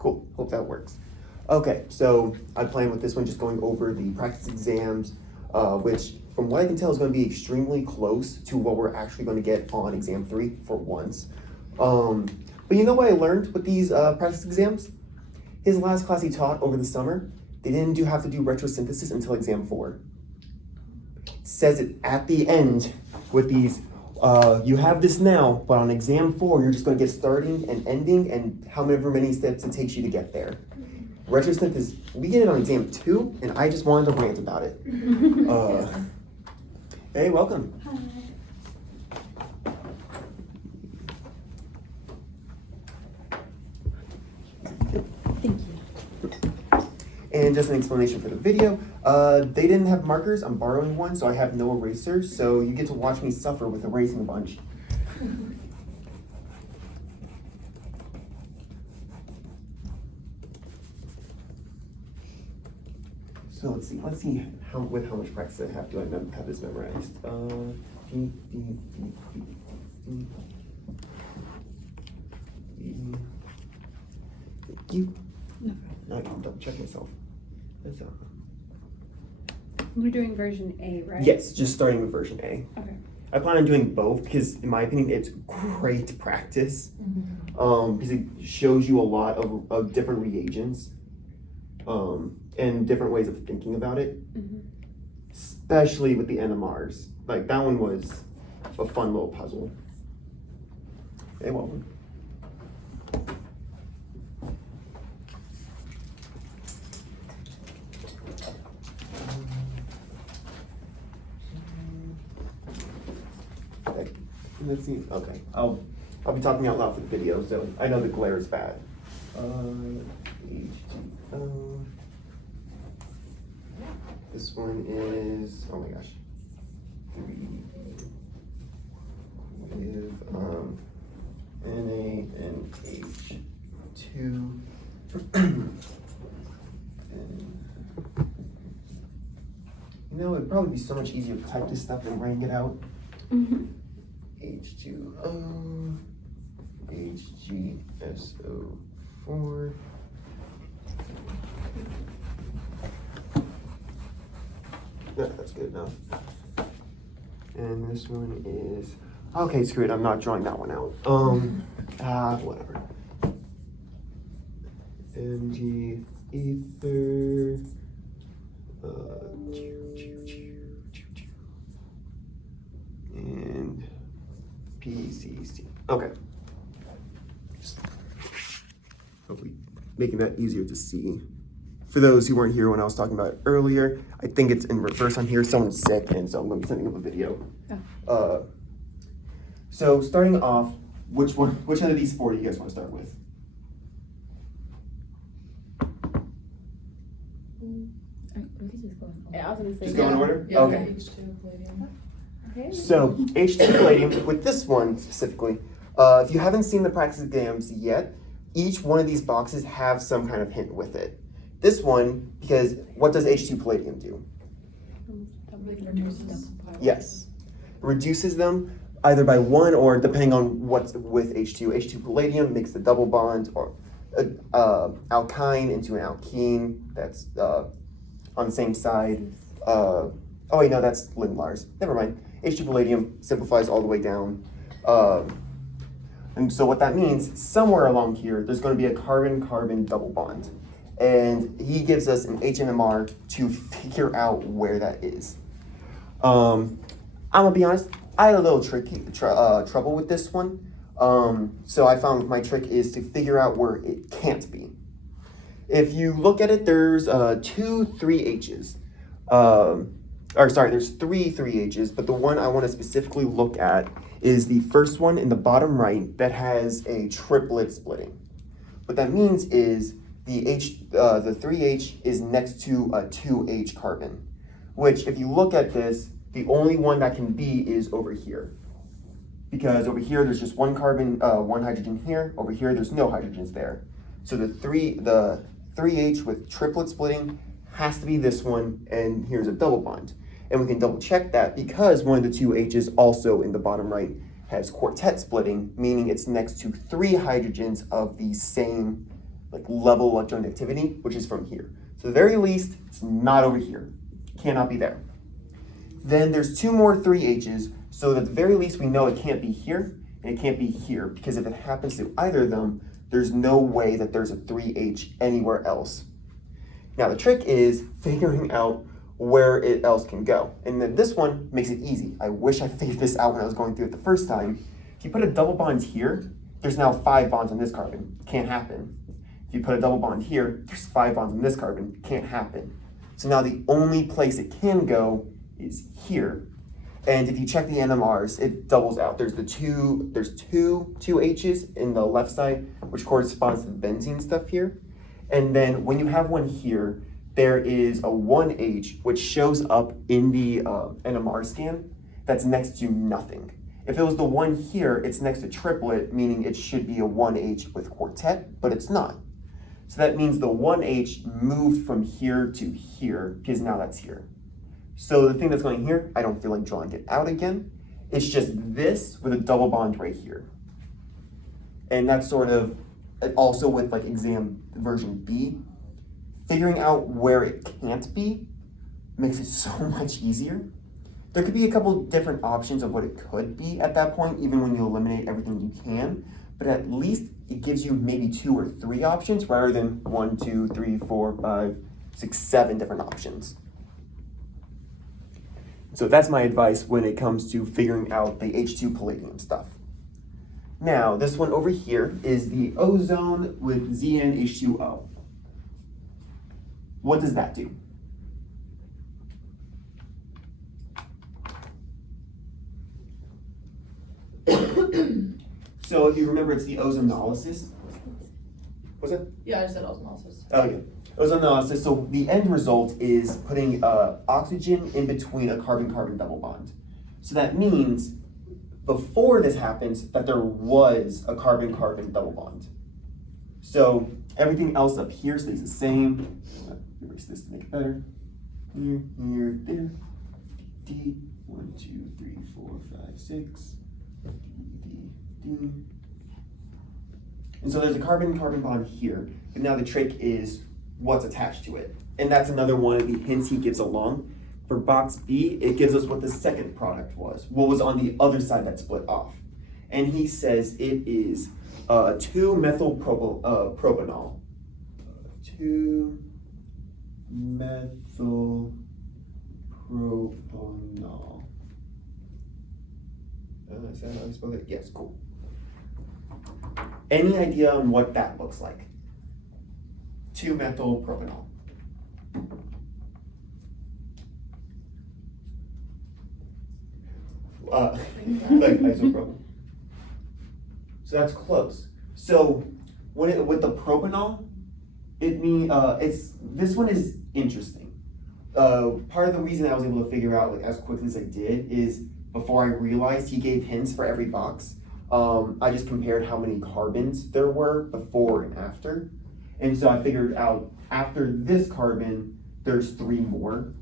Cool, hope that works. Okay, so I plan with this one just going over the practice exams, which from what I can tell is going to be extremely close to what we're actually going to get on exam 3 for once. But you know what I learned with these practice exams? His last class he taught over the summer, they didn't have to do retrosynthesis until exam 4. It says it at the end with these, you have this now, but on exam 4, you're just going to get starting and ending and however many steps it takes you to get there. Retrosynthesis, we get it on exam 2, and I just wanted to rant about it. Hey, welcome. Hi. Thank you. And just an explanation for the video, they didn't have markers, I'm borrowing one, so I have no eraser, so you get to watch me suffer with erasing a bunch. So let's see how much practice I have. Do I have this memorized? Thank you. No Now I can double check myself. We're doing version A, right? Yes, just starting with version A. Okay. I plan on doing both because, in my opinion, it's great practice. Because it shows you a lot of different reagents and different ways of thinking about it. Especially with the NMRs. Like, that one was a fun little puzzle. Hey, welcome. Okay, let's see. Okay, I'll be talking out loud for the video, so I know the glare is bad. H2O. This one is, oh my gosh, 3 with Na and H2. You know, it'd probably be so much easier to type this stuff than writing it out. H2O, HgSO4. No, that's good enough. And this one is, okay, screw it, I'm not drawing that one out. Whatever. Mg, ether, and PCC. Okay. Just hopefully making that easier to see. For those who weren't here when I was talking about it earlier, I think it's in reverse on here. Someone's sick, and so I'm going to be sending up a video. Oh. So starting off, which one of these 4 do you guys want to start with? Just go in order? Yeah, Okay. H2 palladium. Okay. So H2 palladium, with this one specifically, if you haven't seen the practice exams yet, each one of these boxes have some kind of hint with it. This one, because what does H2 palladium do? Yes. Reduces them either by 1 or depending on what's with H2. H2 palladium makes the double bond or alkyne into an alkene that's on the same side. Oh wait, no, that's Lindlar's. Never mind. H2 palladium simplifies all the way down. And so what that means, somewhere along here, there's going to be a carbon-carbon double bond. And he gives us an HNMR to figure out where that is. I'm gonna be honest, I had a little trouble with this one. So I found my trick is to figure out where it can't be. If you look at it, there's 2 3H's. There's 3 3H's, but the one I want to specifically look at is the first one in the bottom right that has a triplet splitting. What that means is the 3H is next to a 2H carbon, which if you look at this, the only one that can be is over here. Because over here, there's just 1 carbon, 1 hydrogen here. Over here, there's no hydrogens there. So the 3H with triplet splitting has to be this one, and here's a double bond. And we can double check that because one of the 2 H's also in the bottom right has quartet splitting, meaning it's next to 3 hydrogens of the same like level electronegativity, which is from here. So at the very least, it's not over here. Cannot be there. Then there's two more 3H's, so at the very least we know it can't be here and it can't be here, because if it happens to either of them, there's no way that there's a 3H anywhere else. Now the trick is figuring out where it else can go. And then this one makes it easy. I wish I figured this out when I was going through it the first time. If you put a double bond here, there's now 5 bonds on this carbon. Can't happen. If you put a double bond here, there's 5 bonds on this carbon. Can't happen. So now the only place it can go is here. And if you check the NMRs, it doubles out. There's two H's in the left side, which corresponds to the benzene stuff here. And then when you have one here, there is a 1H, which shows up in the NMR scan that's next to nothing. If it was the one here, it's next to triplet, meaning it should be a 1H with quartet, but it's not. So that means the 1H moved from here to here, because now that's here. So the thing that's going here, I don't feel like drawing it out again. It's just this with a double bond right here. And that's sort of also with like exam version B, figuring out where it can't be makes it so much easier. There could be a couple different options of what it could be at that point, even when you eliminate everything you can, but at least it gives you maybe 2 or 3 options rather than 1, 2, 3, 4, 5, 6, 7 different options. So that's my advice when it comes to figuring out the H2 palladium stuff. Now, this one over here is the ozone with ZnH2O. What does that do? So if you remember, it's the ozonolysis. Was it? Yeah, I just said osmosis. Oh yeah, ozonolysis. So the end result is putting oxygen in between a carbon-carbon double bond. So that means before this happens that there was a carbon-carbon double bond. So everything else up here stays the same. Erase this to make it better. Here, here, there. D, 1, 2, 3, 4, 5, 6. D. And so there's a carbon-carbon bond here, but now the trick is what's attached to it. And that's another one of the hints he gives along. For box B, it gives us what the second product was, what was on the other side that split off. And he says it is 2-methylpropanol. 2-methylpropanol. Is that how I spell it? Yes, cool. Any idea on what that looks like? 2-methylpropanol. Like isopropyl. So that's close. So when with the propanol, it means this one is interesting. Part of the reason I was able to figure out like as quickly as I did is before I realized he gave hints for every box. I just compared how many carbons there were before and after. And so I figured out after this carbon, there's 3 more.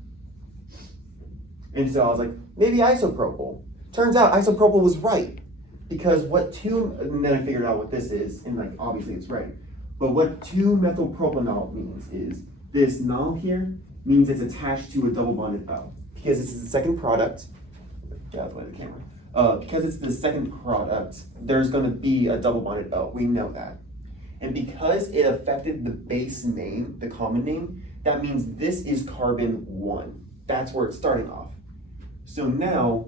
And so I was like, maybe isopropyl. Turns out isopropyl was right. Because and then I figured out what this is, and like obviously it's right. But what 2-methylpropanol means is this null here means it's attached to a double bonded O. Because this is the second product. Get out of the way of the camera. Because it's the second product, there's going to be a double bonded O. We know that. And because it affected the base name, the common name, that means this is carbon 1. That's where it's starting off. So now,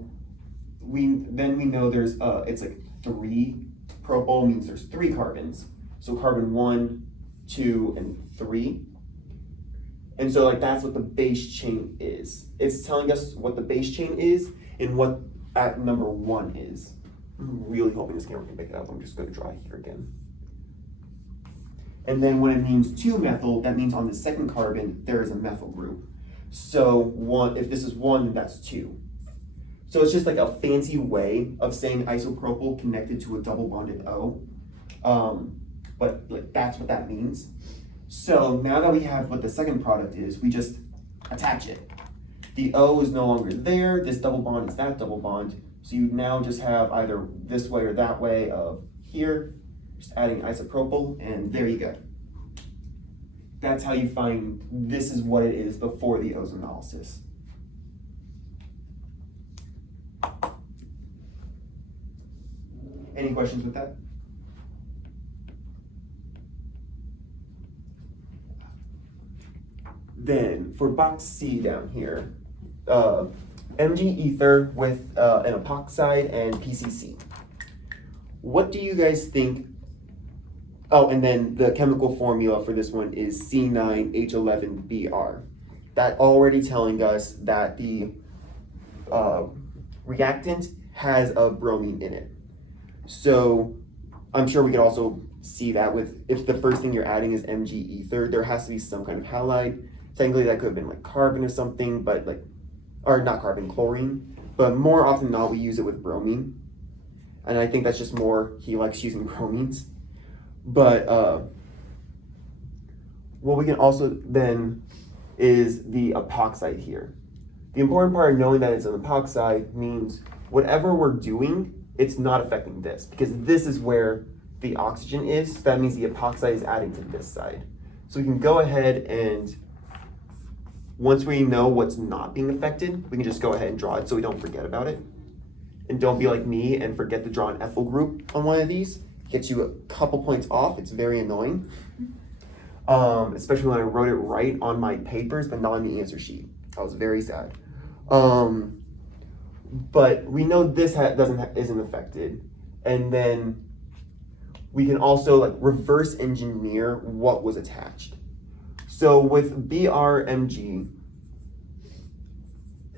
we know there's, it's like 3. Propyl means there's 3 carbons. So carbon 1, 2, and 3. And so like that's what the base chain is. It's telling us what the base chain is and what at number 1 is. I'm really hoping this camera can pick it up. I'm just going to draw here again. And then when it means 2-methyl, that means on the second carbon, there is a methyl group. So if this is 1, then that's 2. So it's just like a fancy way of saying isopropyl connected to a double bonded O. But like that's what that means. So now that we have what the second product is, we just attach it. The O is no longer there, this double bond is that double bond. So you now just have either this way or that way of here, just adding isopropyl, and there you go. that's how you find this is what it is before the ozonolysis. Any questions with that? Then for box C down here, Mg ether with an epoxide and PCC. What do you guys think? Oh, and then the chemical formula for this one is C9H11Br. That already telling us that the reactant has a bromine in it. So I'm sure we could also see that with, if the first thing you're adding is Mg ether, there has to be some kind of halide. Technically that could have been like carbon or something, but like, or not carbon, chlorine. But more often than not, we use it with bromine. And I think that's just more, he likes using bromines. But what we can also then is the epoxide here. The important part of knowing that it's an epoxide means whatever we're doing, it's not affecting this, because this is where the oxygen is. So that means the epoxide is adding to this side. So we can go ahead and, once we know what's not being affected, we can just go ahead and draw it so we don't forget about it. And don't be like me and forget to draw an ethyl group on one of these. Gets you a couple points off. It's very annoying. Especially when I wrote it right on my papers, but not on the answer sheet. I was very sad. But we know this isn't affected. And then we can also like reverse engineer what was attached. So with BRMG,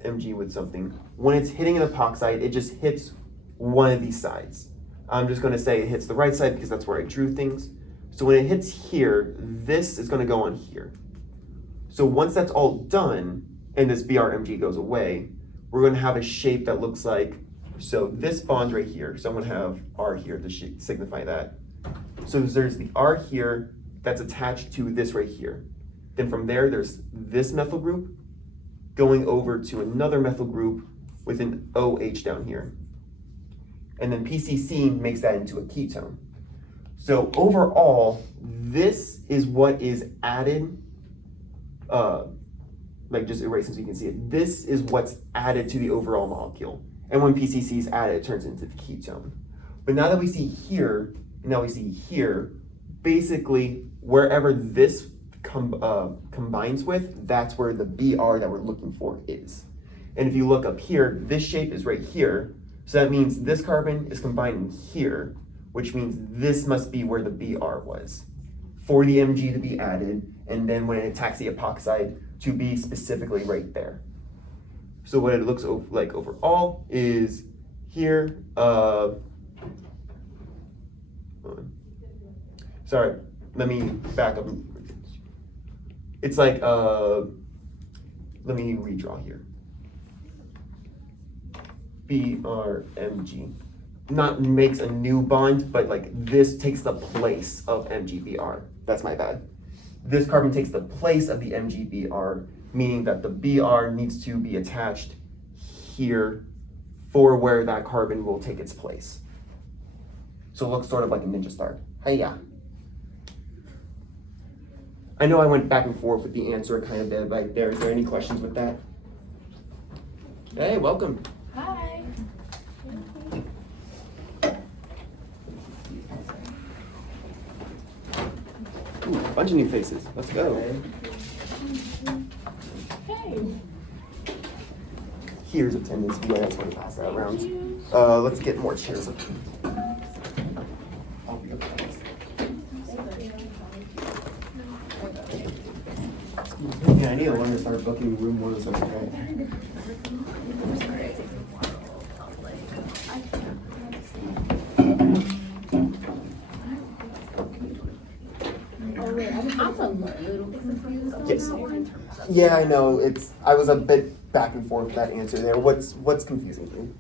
Mg with something, when it's hitting an epoxide, it just hits one of these sides. I'm just gonna say it hits the right side because that's where I drew things. So when it hits here, this is gonna go on here. So once that's all done, and this BRMG goes away, we're gonna have a shape that looks like, so this bond right here, so I'm gonna have R here to signify that. So there's the R here that's attached to this right here. Then from there, there's this methyl group going over to another methyl group with an OH down here. And then PCC makes that into a ketone. So overall, this is what is added, like just erase it so you can see it. This is what's added to the overall molecule. And when PCC is added, it turns into the ketone. But now that we see here, and now we see here, basically wherever this combines with, that's where the BR that we're looking for is. And if you look up here, this shape is right here. So that means this carbon is combining here, which means this must be where the BR was for the Mg to be added, and then when it attacks the epoxide to be specifically right there. So what it looks like overall is here, sorry, let me back up. It's like, let me redraw here. BRMG. Not makes a new bond, but like this takes the place of MgBr. That's my bad. This carbon takes the place of the MgBr, meaning that the Br needs to be attached here for where that carbon will take its place. So it looks sort of like a ninja star. Hiya. I know I went back and forth with the answer kind of bit right there. Is there any questions with that? Hey, welcome. Hi. Ooh, a bunch of new faces. Let's go. Hey. Here's attendance. You guys want to pass that around. Let's get more chairs up. I'll be up next. Yeah, I need to learn to start booking room 107. I'm a little confused. Yes. Yeah, I know. I was a bit back and forth with that answer there. What's confusing for you?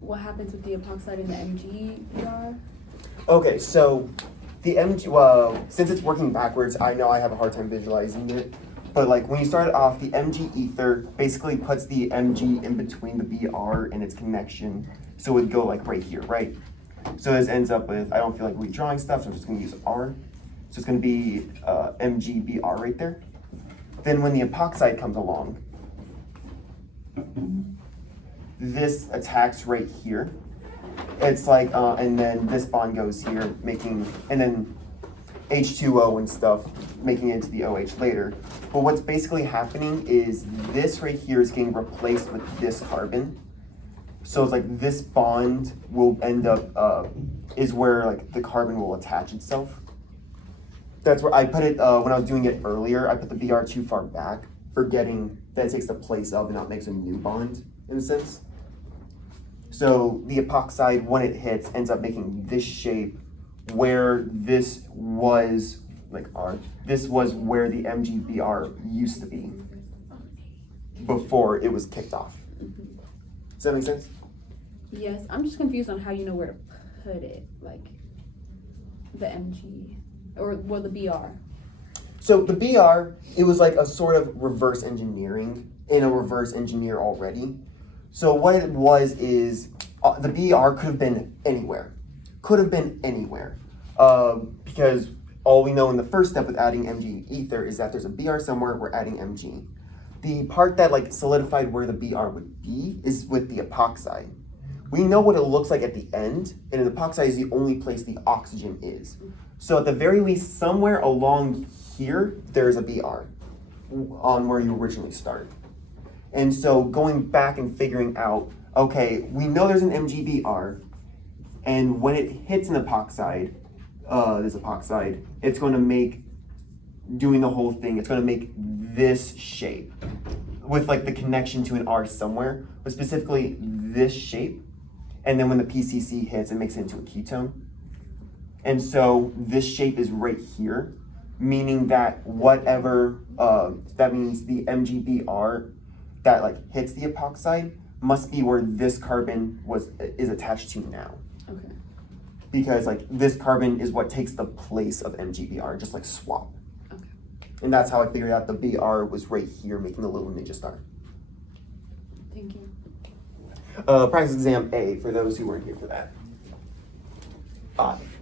What happens with the epoxide and the MgBr? Okay, so the Mg, well, since it's working backwards, I know I have a hard time visualizing it. But like when you start off, the Mg ether basically puts the Mg in between the Br and its connection. So it would go like right here, right? So this ends up with, I don't feel like redrawing stuff, so I'm just gonna use R. So it's gonna be MgBr right there. Then when the epoxide comes along, this attacks right here. It's like, and then this bond goes here, making, and then H2O and stuff, making it into the OH later. But what's basically happening is this right here is getting replaced with this carbon. So it's like this bond will end up, is where like the carbon will attach itself. That's where I put it, when I was doing it earlier, I put the Br too far back, forgetting that it takes the place of and not makes a new bond, in a sense. So the epoxide, when it hits, ends up making this shape where this was, like this was where the MgBr used to be before it was kicked off. Does that make sense? Yes, I'm just confused on how you know where to put it, like the MG or well the BR. So the BR, it was like a sort of reverse engineering in a reverse engineer already. So what it was is the BR could have been anywhere. Could have been anywhere. Because all we know in the first step with adding Mg ether is that there's a BR somewhere, we're adding Mg. The part that like solidified where the BR would be is with the epoxide. We know what it looks like at the end, and the epoxide is the only place the oxygen is. So at the very least, somewhere along here, there's a BR on where you originally start. And so going back and figuring out, okay, we know there's an MgBr, and when it hits an epoxide, this epoxide, it's going to make, doing the whole thing, it's going to make this shape with like the connection to an R somewhere, but specifically this shape. And then when the PCC hits, it makes it into a ketone. And so this shape is right here, meaning that whatever, that means the MgBr that like hits the epoxide must be where this carbon is attached to now. Okay. Because like this carbon is what takes the place of MgBr, just like swap. Okay. And that's how I figured out the Br was right here, making the little ninja star. Thank you. Practice exam A, for those who weren't here for that.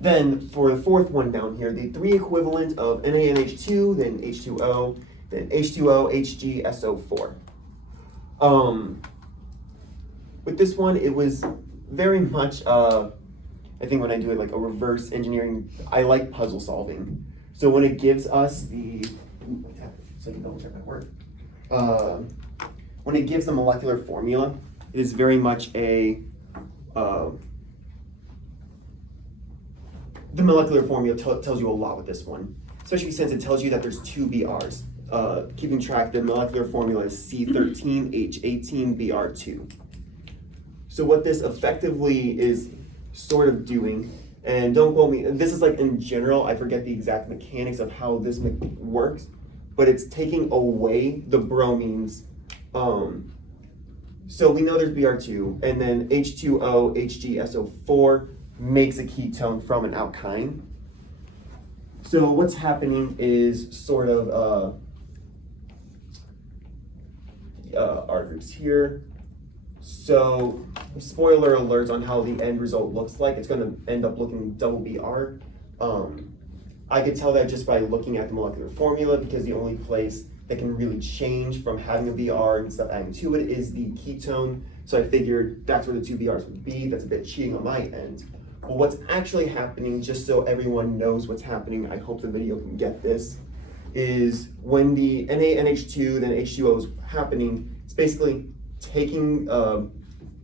Then for the fourth one down here, the three equivalent of NaNH2, then H2O, then H2O, HgSO4. With this one, it was very much, I think when I do it like a reverse engineering, I like puzzle solving. So when it gives us the, so you can double check my work. When it gives the molecular formula, it is very much a, the molecular formula tells you a lot with this one, especially since it tells you that there's two BRs. Keeping track, the molecular formula is C13H18Br2. So what this effectively is sort of doing, and don't quote me, this is like in general, I forget the exact mechanics of how this works, but it's taking away the bromines. So we know there's Br2, and then H2O, HgSO4 makes a ketone from an alkyne. So what's happening is sort of our groups here. So spoiler alerts on how the end result looks like. It's going to end up looking double Br. I could tell that just by looking at the molecular formula, because the only place that can really change from having a Br and stuff adding to it is the ketone. So I figured that's where the two Brs would be. That's a bit cheating on my end. But what's actually happening, just so everyone knows what's happening, I hope the video can get this, is when the NaNH2 then H2O is happening, it's basically taking,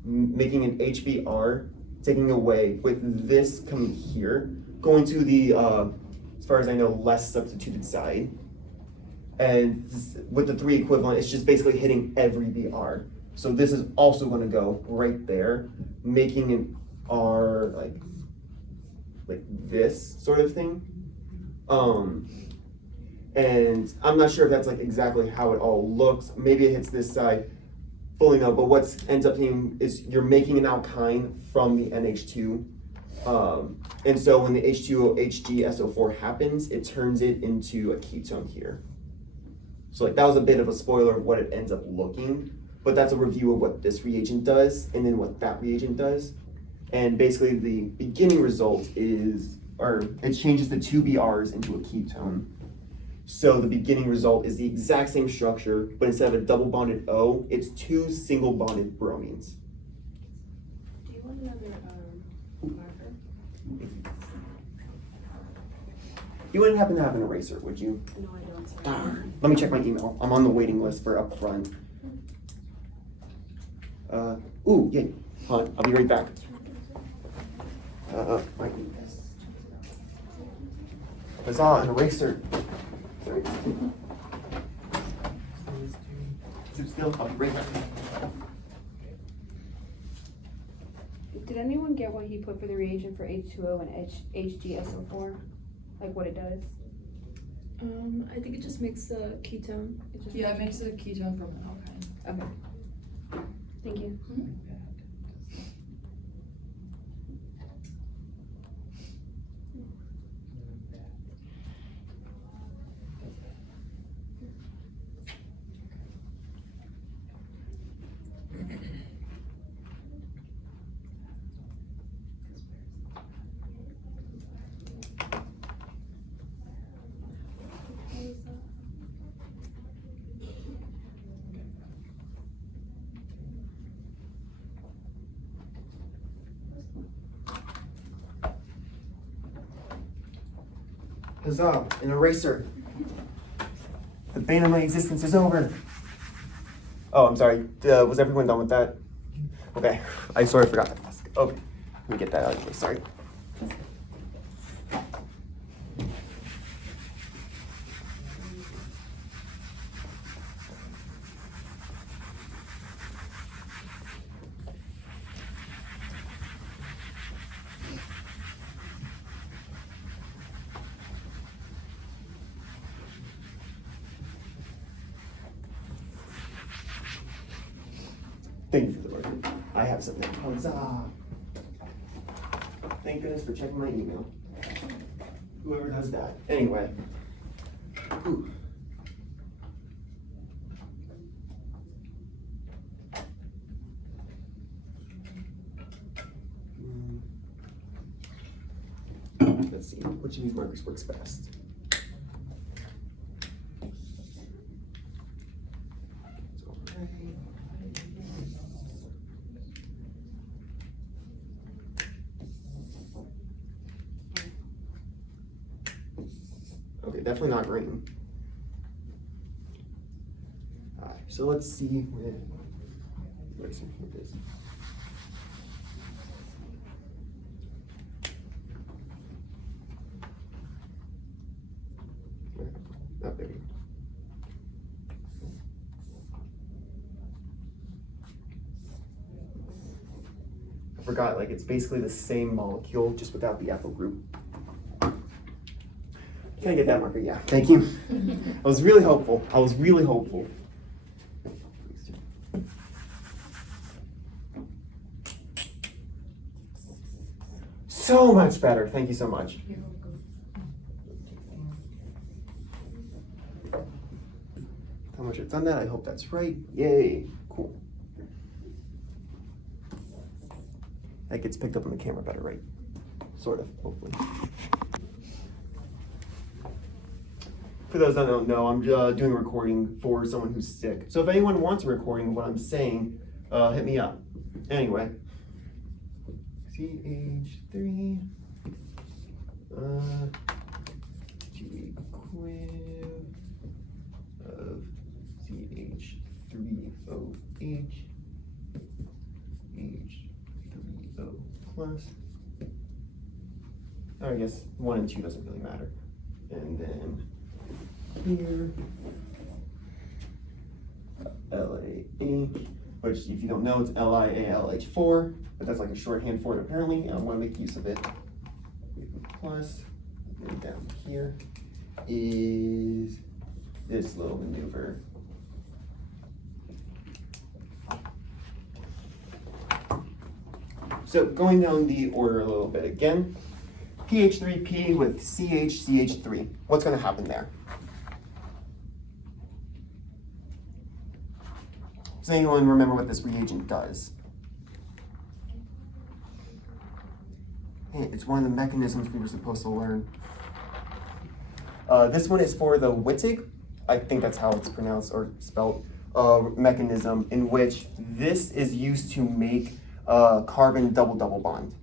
making an HBr, taking away with this coming here, going to the, as far as I know, less substituted side. And with the three equivalent, it's just basically hitting every Br. So this is also going to go right there, making an R like this sort of thing. And I'm not sure if that's like exactly how it all looks. Maybe it hits this side, fully no, but what ends up being is you're making an alkyne from the NH2. And so when the H2O HgSO4 happens, it turns it into a ketone here. So like that was a bit of a spoiler of what it ends up looking, but that's a review of what this reagent does and then what that reagent does. And basically the beginning result is or it changes the two BRs into a ketone. So the beginning result is the exact same structure, but instead of a double bonded O, it's two single bonded bromines. Do you want another marker? You wouldn't happen to have an eraser, would you? No, I don't. Sorry. Darn. Let me check my email. I'm on the waiting list for up front. Ooh, yeah. Hold on, I'll be right back. My Huzzah, an eraser. Sorry. Sit still, I'll be right back. Did anyone get what he put for the reagent for H2O and HGSO4? Like what it does? I think it just makes the ketone. Yeah, it makes a ketone from an alkyne. Okay. Thank you. Huzzah, an eraser. The bane of my existence is over. Oh, I'm sorry. Was everyone done with that? Okay, I sort of forgot to ask. Okay, let me get that out of the way. Sorry. Thank you for the order. I have something. Huzzah! Thank goodness for checking my email. Whoever does that. Anyway. Ooh. Let's see, which of these markers works best? Okay, definitely not green. Alright, so let's see where's here it is. Oh, there we go. I forgot, like it's basically the same molecule, just without the ethyl group. Can I get that marker? Yeah, thank you. That was really helpful. I was really hopeful. So much better. Thank you so much. How much I've done that? I hope that's right. Yay. Cool. That gets picked up on the camera better, right? Sort of, hopefully. For those that don't know, I'm doing a recording for someone who's sick. So if anyone wants a recording of what I'm saying, hit me up. Anyway. CH3 G-equiv of CH3OH H3O plus. I guess 1 and 2 doesn't really matter. And then here, LAH, which if you don't know, it's LIALH4, but that's like a shorthand for it apparently, and I want to make use of it. Plus, and down here is this little maneuver. So going down the order a little bit again, PH3P with CH3. What's going to happen there? Does anyone remember what this reagent does? Hey, it's one of the mechanisms we were supposed to learn. This one is for the Wittig, I think that's how it's pronounced or spelled, mechanism in which this is used to make a carbon double-double bond.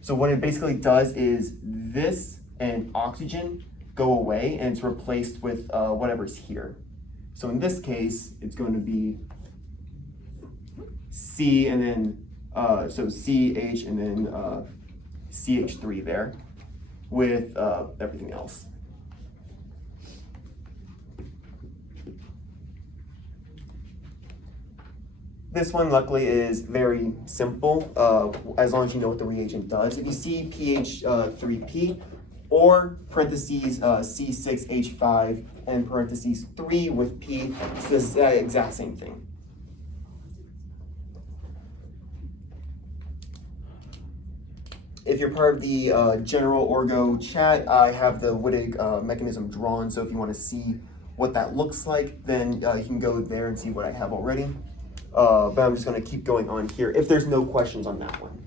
So what it basically does is this and oxygen go away and it's replaced with whatever's here. So in this case, it's going to be C and then, so CH and then CH3 there with everything else. This one, luckily, is very simple, as long as you know what the reagent does. If you see pH3P or parentheses C6H5 and parentheses 3 with P, it's the exact same thing. If you're part of the general Orgo chat, I have the Wittig mechanism drawn, so if you want to see what that looks like, then you can go there and see what I have already. But I'm just going to keep going on here if there's no questions on that one.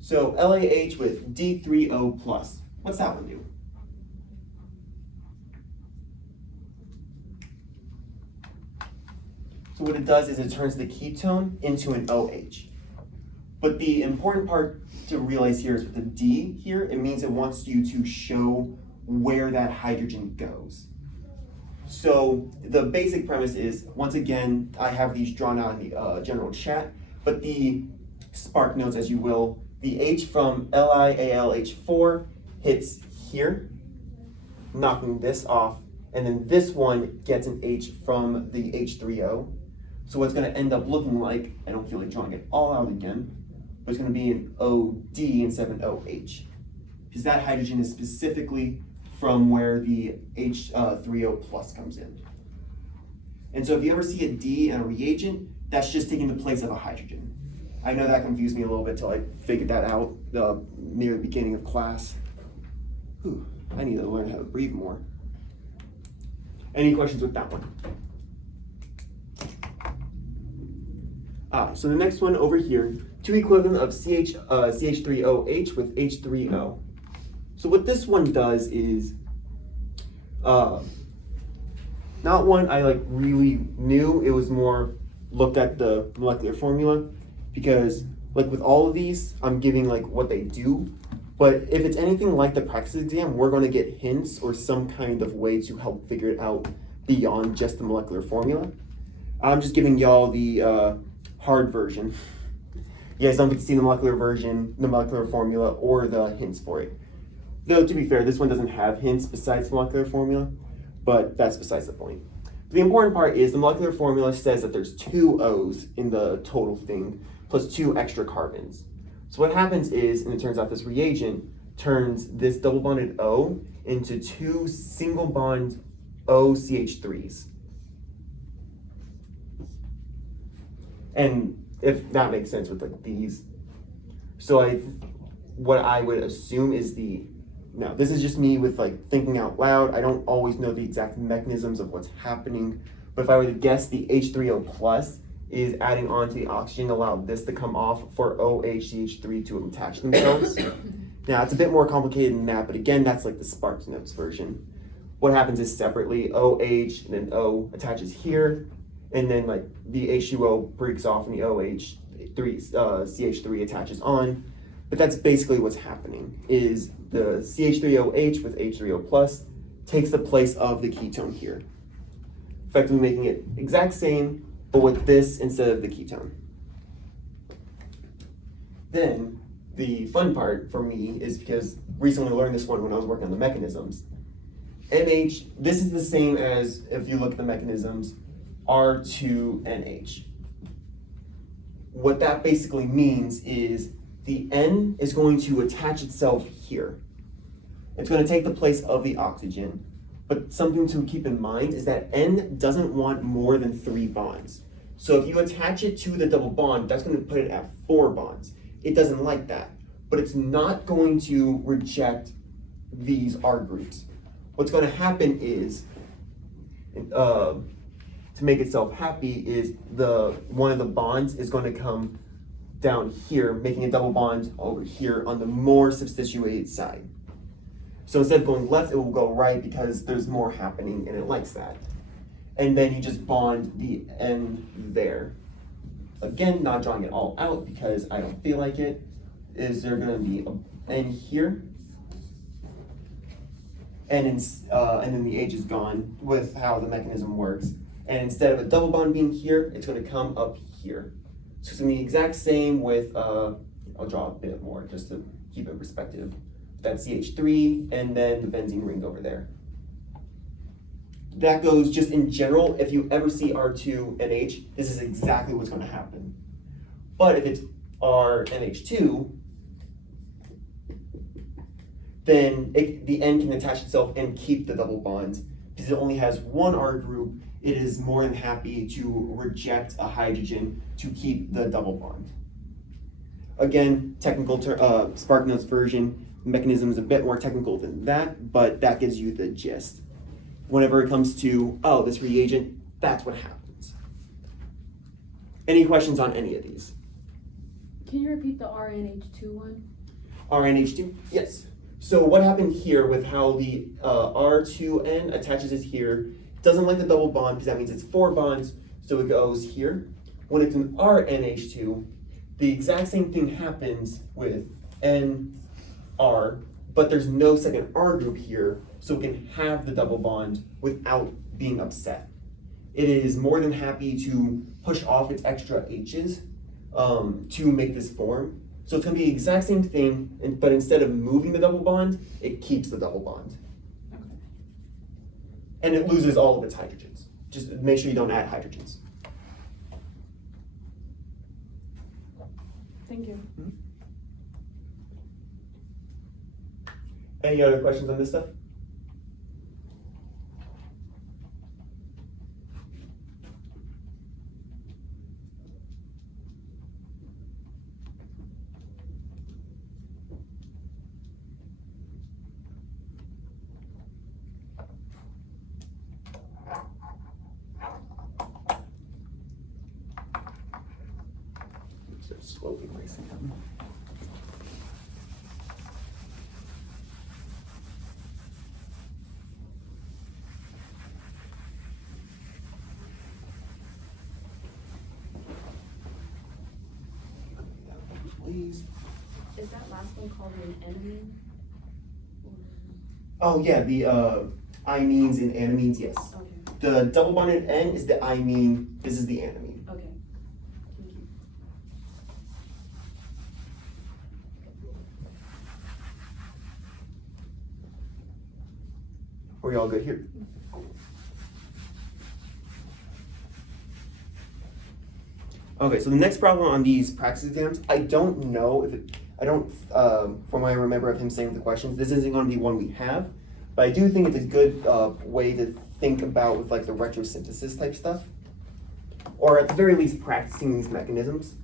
So LAH with D3O plus. What's that one do? So what it does is it turns the ketone into an OH. But the important part to realize here is with the D here, it means it wants you to show where that hydrogen goes. So the basic premise is, once again, I have these drawn out in the general chat, but the spark notes, as you will, the H from LiAlH4 hits here, knocking this off, and then this one gets an H from the H3O. So what's going to end up looking like, I don't feel like drawing it all out again, but it's going to be an OD instead of an OH. Because that hydrogen is specifically from where the H3O plus comes in. And so if you ever see a D in a reagent, that's just taking the place of a hydrogen. I know that confused me a little bit till I figured that out near the beginning of class. Whew, I need to learn how to breathe more. Any questions with that one? So the next one over here, 2 equivalent of CH3OH with H3O. So what this one does is, not one I really knew, it was more looked at the molecular formula, because with all of these, I'm giving what they do, but if it's anything like the practice exam, we're gonna get hints or some kind of way to help figure it out beyond just the molecular formula. I'm just giving y'all the hard version. You guys don't get to see the molecular version, the molecular formula, or the hints for it. Though, to be fair, this one doesn't have hints besides the molecular formula, but that's besides the point. The important part is the molecular formula says that there's 2 O's in the total thing, plus 2 extra carbons. So what happens is, and it turns out this reagent turns this double bonded O into 2 single bond OCH3s. And if that makes sense with these. So what I would assume is now this is just me with thinking out loud. I don't always know the exact mechanisms of what's happening, but if I were to guess, the H3O plus is adding on to the oxygen to allow this to come off for OHCH3 to attach themselves. Now it's a bit more complicated than that, but again, that's the Sparks Notes version. What happens is separately, OH and then O attaches here, and then the H2O breaks off and the CH3 attaches on. But that's basically what's happening, is the CH3OH with H3O plus takes the place of the ketone here, effectively making it exact same, but with this instead of the ketone. Then the fun part for me is, because recently I learned this one when I was working on the mechanisms, NH, this is the same as, if you look at the mechanisms, R2NH. What that basically means is the N is going to attach itself here. It's going to take the place of the oxygen, but something to keep in mind is that N doesn't want more than 3 bonds. So if you attach it to the double bond, that's going to put it at 4 bonds. It doesn't like that, but it's not going to reject these R groups. What's going to happen is, to make itself happy, is one of the bonds is going to come down here, making a double bond over here on the more substituted side. So instead of going left, it will go right because there's more happening and it likes that. And then you just bond the end there. Again, not drawing it all out because I don't feel like it. Is there gonna be an N here? And then the H is gone with how the mechanism works. And instead of a double bond being here, it's gonna come up here. So it's gonna be the exact same with, I'll draw a bit more just to keep it in perspective. That's CH3 and then the benzene ring over there. That goes just in general, if you ever see R2 and H, this is exactly what's gonna happen. But if it's R and H2, then the N can attach itself and keep the double bonds. Because it only has one R group, it is more than happy to reject a hydrogen to keep the double bond. Again, technical SparkNotes version, mechanism is a bit more technical than that, but that gives you the gist. Whenever it comes to, oh, this reagent, that's what happens. Any questions on any of these? Can you repeat the RNH2 one? RNH2? Yes. So what happened here with how the R2N attaches it here, doesn't like the double bond because that means it's 4 bonds, so it goes here. When it's an RNH2, the exact same thing happens with NR, but there's no second R group here, so it can have the double bond without being upset. It is more than happy to push off its extra H's to make this form. So it's gonna be the exact same thing, but instead of moving the double bond, it keeps the double bond. Okay. And it loses all of its hydrogens. Just make sure you don't add hydrogens. Thank you. Any other questions on this stuff? So slowly racing down. Please. Is that last one called an enemy? Oh yeah, the imines and animines, yes. Okay. The double bonded N is the imine, this is the animine. Okay. Thank you. Are we all good here? Okay, so the next problem on these practice exams, I don't know if it, from what I remember of him saying the questions, this isn't gonna be one we have, but I do think it's a good way to think about with like the retrosynthesis type stuff, or at the very least practicing these mechanisms.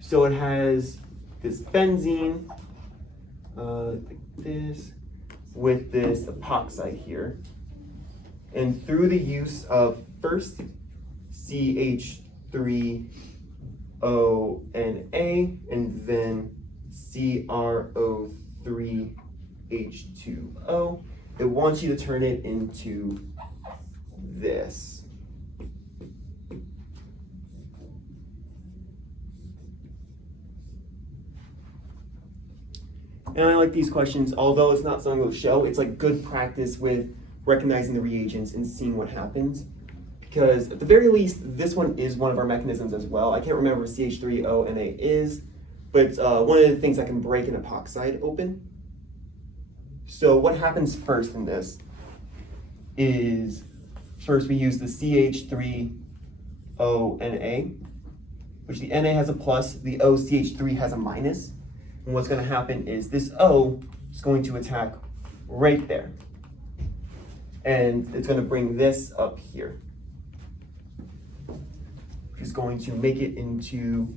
So it has this benzene, like this, with this epoxide here. And through the use of first CH3ONA and then CrO3H2O, it wants you to turn it into this. And I like these questions, although it's not something we'll show, it's like good practice with recognizing the reagents and seeing what happens. Because at the very least, this one is one of our mechanisms as well. I can't remember what CH3ONA is, but it's one of the things that can break an epoxide open. So what happens first in this is, first we use the CH3ONA, which the Na has a plus, the OCH3 has a minus. And what's gonna happen is this O is going to attack right there. And it's gonna bring this up here, which is going to make it into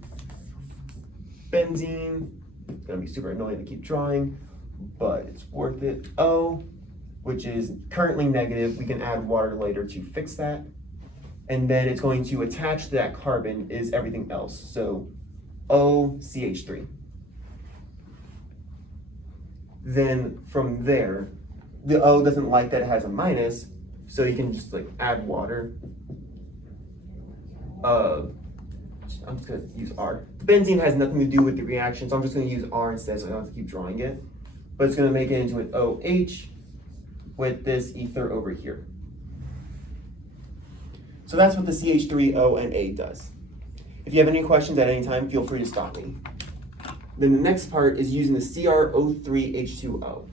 benzene. It's gonna be super annoying to keep drawing, but it's worth it. O, which is currently negative, we can add water later to fix that. And then it's going to attach to that carbon is everything else. So OCH3. Then from there, the O doesn't like that it has a minus, so you can just like add water. I'm just gonna use R. The benzene has nothing to do with the reaction, so I'm just gonna use R instead so I don't have to keep drawing it. But it's gonna make it into an OH with this ether over here. So that's what the CH3O and A does. If you have any questions at any time, feel free to stop me. Then the next part is using the CrO3H2O.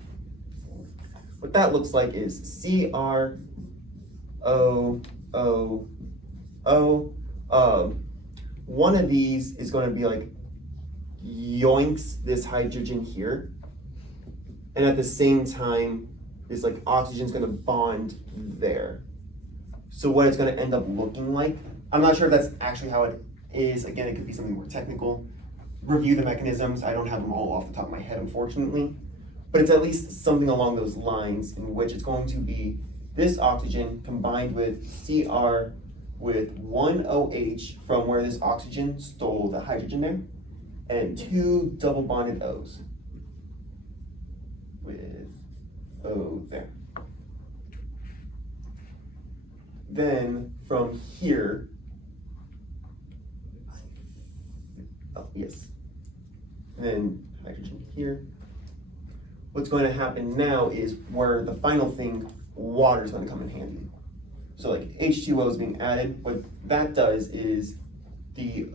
What that looks like is CrOO. One of these is going to be like yoinks this hydrogen here, and at the same time, this like oxygen is going to bond there. So what it's going to end up looking like, I'm not sure if that's actually how it is. Again, it could be something more technical. Review the mechanisms. I don't have them all off the top of my head, unfortunately. But it's at least something along those lines in which it's going to be this oxygen combined with Cr with one OH from where this oxygen stole the hydrogen there, and two double bonded O's with O there. Then from here, oh yes, and then hydrogen here. What's going to happen now is where the final thing, water is going to come in handy. So like H2O is being added. What that does is the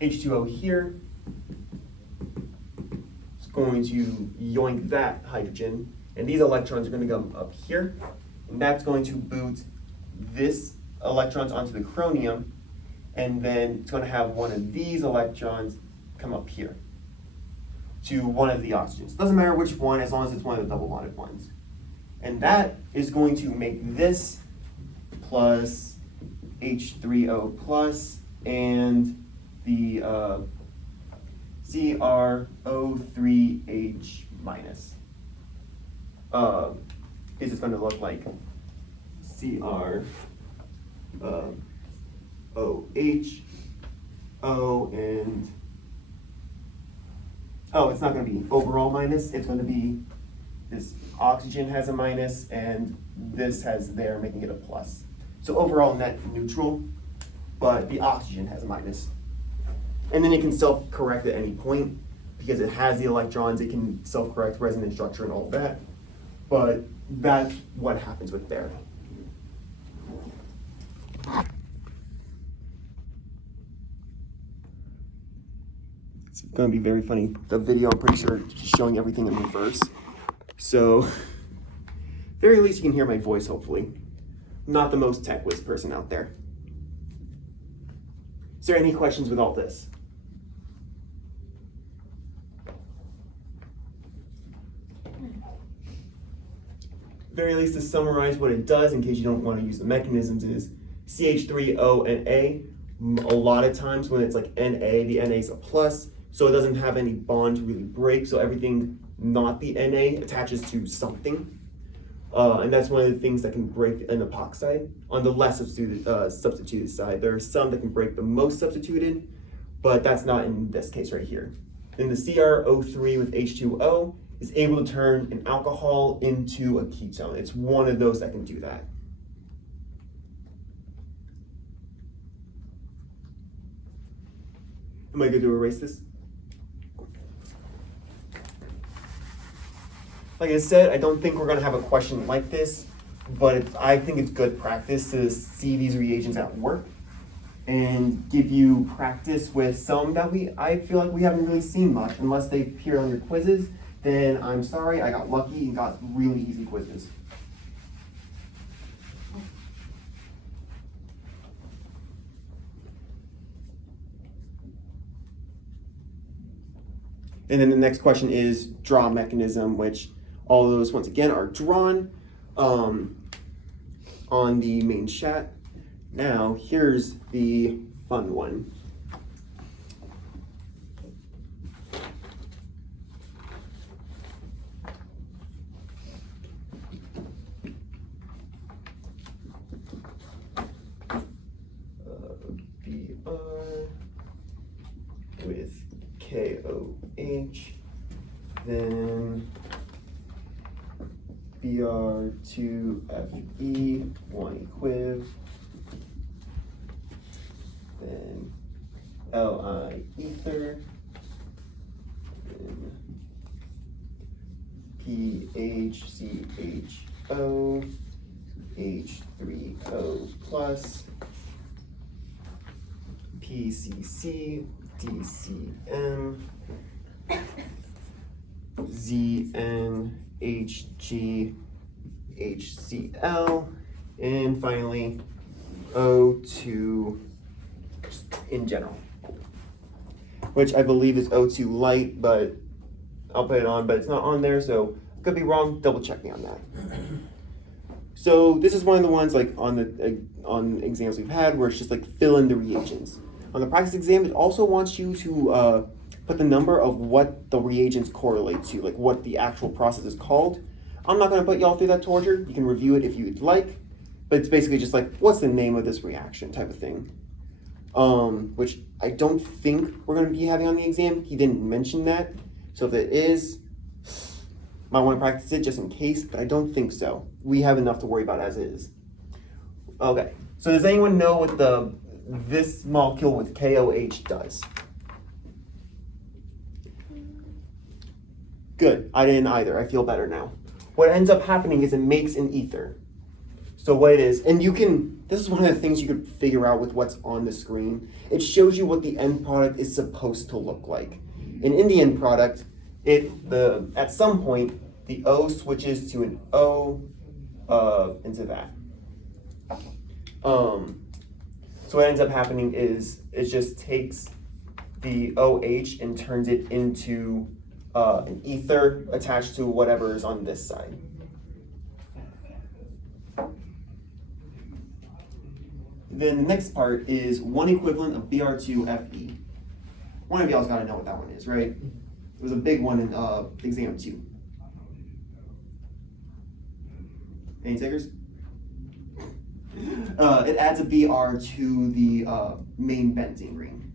H2O here is going to yoink that hydrogen, and these electrons are going to come up here, and that's going to boot this electrons onto the chromium, and then it's going to have one of these electrons come up here to one of the oxygens. Doesn't matter which one, as long as it's one of the double bonded ones. And that is going to make this plus H3O plus and the CrO3H minus. Is it's going to look like CrOH, O, and it's not going to be overall minus. It's going to be this oxygen has a minus and this has there, making it a plus. So overall net neutral, but the oxygen has a minus. And then it can self-correct at any point because it has the electrons, it can self-correct resonance structure and all that. But that's what happens with there. It's going to be very funny. The video, I'm pretty sure, is showing everything in reverse. So, very least you can hear my voice, hopefully. I'm not the most tech whiz person out there. Is there any questions with all this? Very least to summarize what it does, in case you don't want to use the mechanisms, is CH3O and A. A lot of times when it's like Na, the Na is a plus, so it doesn't have any bond to really break, so everything not the Na attaches to something. And that's one of the things that can break an epoxide. On the less substituted side, there are some that can break the most substituted, but that's not in this case right here. Then the CrO3 with H2O is able to turn an alcohol into a ketone. It's one of those that can do that. Am I good to erase this? Like I said, I don't think we're going to have a question like this, but I think it's good practice to see these reagents at work and give you practice with some that I feel like we haven't really seen much. Unless they appear on your quizzes, then I'm sorry, I got lucky and got really easy quizzes. And then the next question is draw mechanism, which all of those, once again, are drawn on the main chat. Now, here's the fun one. OH, then Br2Fe, 1 equiv, then Li ether, then PHCHO, H3O plus, PCC, DCM, ZNHG, HCl, and finally O2 in general, which I believe is O2 light, but I'll put it on, but it's not on there, so could be wrong. Double check me on that. So this is one of the ones like on exams we've had where it's just like fill in the reagents. On the practice exam, it also wants you to put the number of what the reagents correlate to, like what the actual process is called. I'm not going to put y'all through that torture. You can review it if you'd like, but it's basically just like, what's the name of this reaction type of thing. Which I don't think we're going to be having on the exam. He didn't mention that. So if it is, might want to practice it just in case, but I don't think so. We have enough to worry about as is. Okay, so does anyone know what this molecule with KOH does? Good, I didn't either. I feel better now. What ends up happening is it makes an ether. So what it is, and this is one of the things you could figure out with what's on the screen. It shows you what the end product is supposed to look like. And in the end product, at some point, the O switches to an O into that. So what ends up happening is it just takes the OH and turns it into an ether attached to whatever is on this side. Then the next part is 1 equivalent of Br2Fe. One of y'all's got to know what that one is, right? It was a big one in exam 2. Any takers? It adds a Br to the main benzene ring.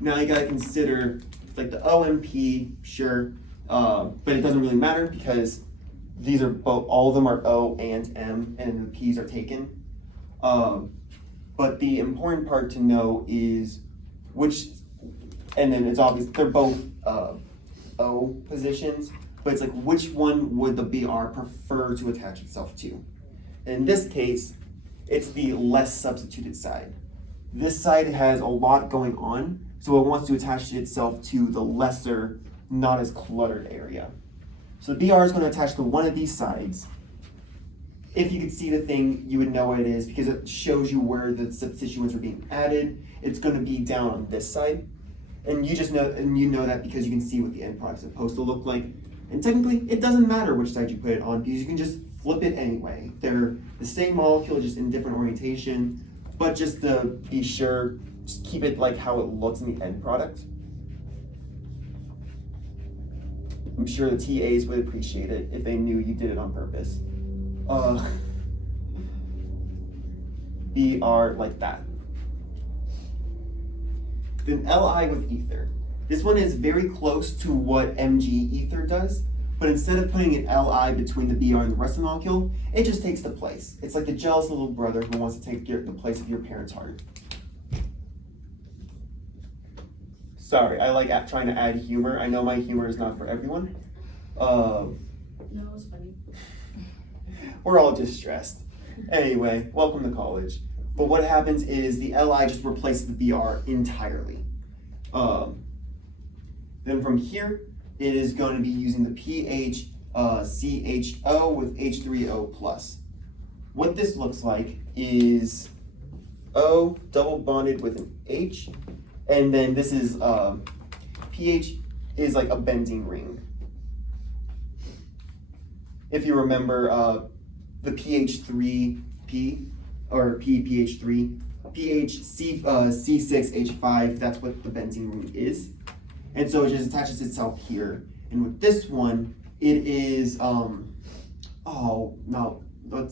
Now you gotta consider like the OMP, sure, but it doesn't really matter because these are both, all of them are O and M, and the P's are taken. But the important part to know is which, and then it's obvious they're both O positions, but it's like which one would the Br prefer to attach itself to? In this case, it's the less substituted side. This side has a lot going on, so it wants to attach itself to the lesser, not as cluttered area. So the Br is going to attach to one of these sides. If you could see the thing, you would know what it is because it shows you where the substituents are being added. It's going to be down on this side. And you just know, and you know that because you can see what the end product is supposed to look like. And technically, it doesn't matter which side you put it on because you can just flip it anyway. They're the same molecule, just in different orientation. But just to be sure, just keep it like how it looks in the end product. I'm sure the TAs would appreciate it if they knew you did it on purpose. Br like that. Then Li with ether. This one is very close to what Mg ether does, but instead of putting an Li between the Br and the rest of the molecule, it just takes the place. It's like the jealous little brother who wants to take the place of your parent's heart. Sorry, I like trying to add humor. I know my humor is not for everyone. No, it's funny. We're all just stressed. Anyway, welcome to college. But what happens is the Li just replaces the Br entirely. Then from here, it is going to be using the pH CHO with H3O plus. What this looks like is O double bonded with an H, and then this is pH is like a benzene ring. If you remember the pH3P or PPH3, pH C6H5, that's what the benzene ring is. And so it just attaches itself here. And with this one, it is, what's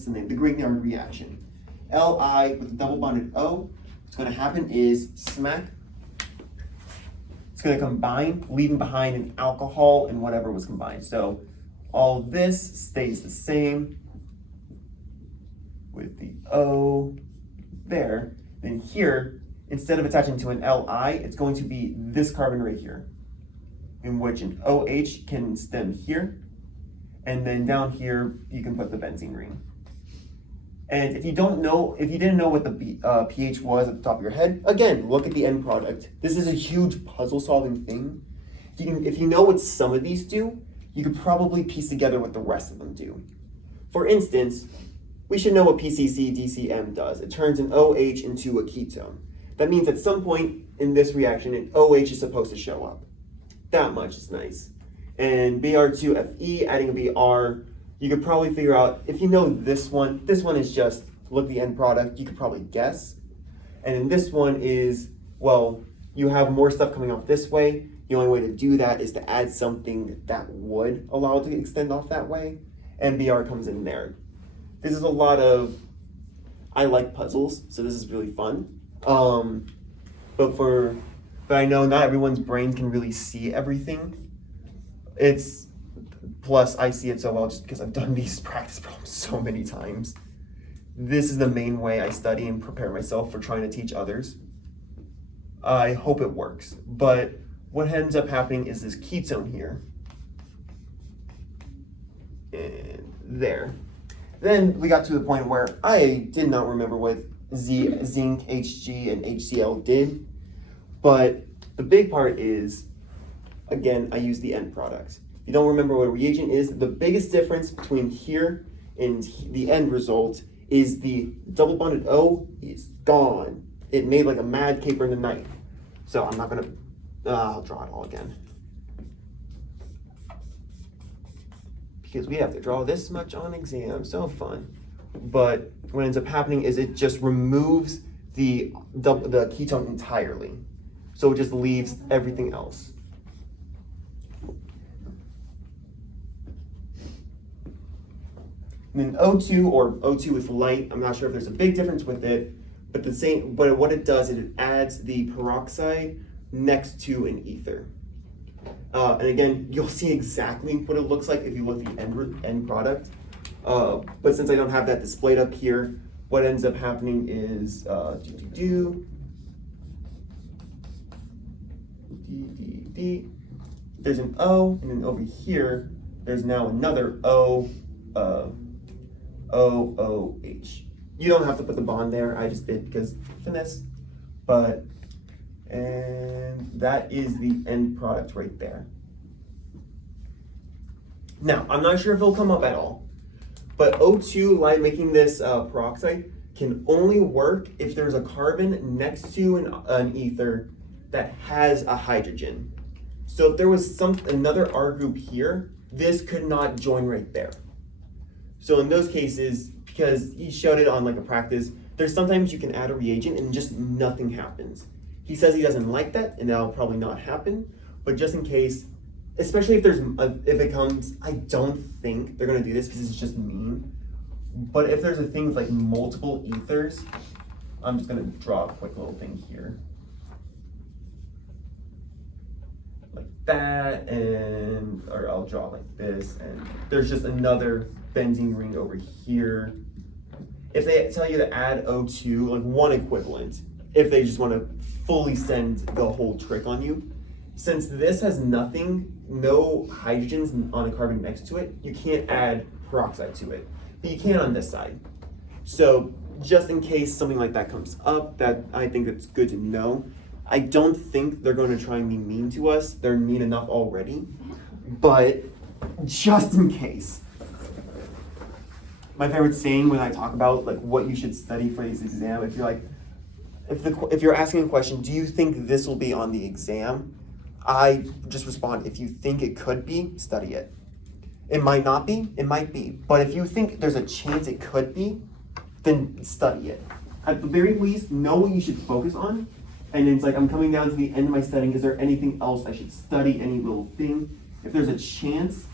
the name? The Grignard reaction. Li with a double bonded O, what's gonna happen is smack. It's It's going to combine, leaving behind an alcohol and whatever was combined. So all this stays the same with the O there. Then here, instead of attaching to an Li, it's going to be this carbon right here, in which an OH can stem here. And then down here, you can put the benzene ring. And if you didn't know what the pH was at the top of your head, again, look at the end product. This is a huge puzzle solving thing. If you know what some of these do, you could probably piece together what the rest of them do. For instance, we should know what PCC-DCM does. It turns an OH into a ketone. That means at some point in this reaction, an OH is supposed to show up. That much is nice. And Br2Fe, adding a Br, you could probably figure out, if you know this one is just, look at the end product, you could probably guess. And then this one is, well, you have more stuff coming off this way. The only way to do that is to add something that would allow it to extend off that way. And Br comes in there. This is a lot of, I like puzzles, so this is really fun. But I know not everyone's brain can really see everything. Plus I see it so well just because I've done these practice problems so many times. This is the main way I study and prepare myself for trying to teach others. I hope it works, but what ends up happening is this ketone here. And there. Then we got to the point where I did not remember what zinc, Hg, and HCl did, but the big part is, again, I use the end product. If you don't remember what a reagent is, the biggest difference between here and the end result is the double bonded O is gone. It made like a mad caper in the night. So I'm not gonna, I'll draw it all again. Because we have to draw this much on exam, so fun. But what ends up happening is it just removes the ketone entirely. So it just leaves everything else. And then O2, or O2 with light, I'm not sure if there's a big difference with it, but what it does is it adds the peroxide next to an ether. And again, you'll see exactly what it looks like if you look at the end product. But since I don't have that displayed up here, what ends up happening is there's an O, and then over here, there's now another O, OOH. You don't have to put the bond there, I just did because finesse. And that is the end product right there. Now, I'm not sure if it'll come up at all, but O2, like making this peroxide, can only work if there's a carbon next to an ether that has a hydrogen. So if there was another R group here, this could not join right there. So in those cases, because he showed it on like a practice, there's sometimes you can add a reagent and just nothing happens. He says he doesn't like that, and that'll probably not happen, but just in case, especially if it comes, I don't think they're gonna do this because it's just mean, but if there's a thing with like multiple ethers, I'm just gonna draw a quick little thing here. Like that, or I'll draw like this, and there's just another benzene ring over here. If they tell you to add O2, like one equivalent, if they just want to fully send the whole trick on you, since this has nothing, no hydrogens on a carbon next to it, you can't add peroxide to it, but you can on this side. So just in case something like that comes up, that I think it's good to know. I don't think they're going to try and be mean to us. They're mean enough already, but just in case. My favorite saying when I talk about like what you should study for this exam, if you're like, if you're asking a question, do you think this will be on the exam? I just respond, if you think it could be, study it. It might not be, it might be. But if you think there's a chance it could be, then study it. At the very least, know what you should focus on. And it's like, I'm coming down to the end of my studying. Is there anything else I should study, any little thing? If there's a chance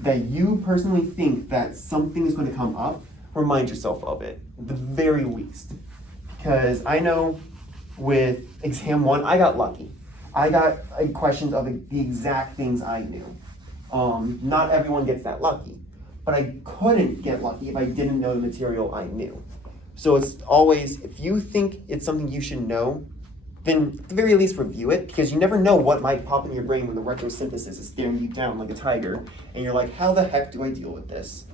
that you personally think that something is going to come up, remind yourself of it, at the very least. Because I know with exam 1, I got lucky. I got questions of the exact things I knew. Not everyone gets that lucky, but I couldn't get lucky if I didn't know the material I knew. So it's always, if you think it's something you should know, then at the very least review it, because you never know what might pop in your brain when the retrosynthesis is staring you down like a tiger, and you're like, how the heck do I deal with this?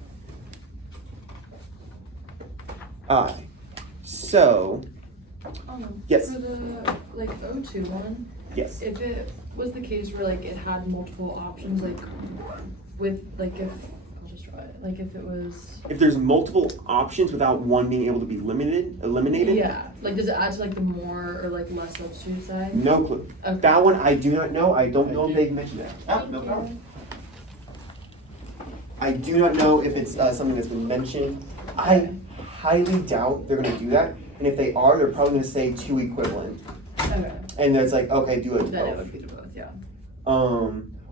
So, yes. For the like O2 one, Yes. if it was the case where like it had multiple options, like with like if I'll just try it, like if it was If there's multiple options without one being able to be eliminated? yeah, like does it add to like the more or like less substitute side? No clue. Okay. That one I do not know. I don't know if they've mentioned that. Ah, no problem. I do not know if it's something that's been mentioned. I highly doubt they're going to do that. And if they are, they're probably going to say two equivalent. Okay. And it's like, okay, do it. Then it Both. would be to both, yeah.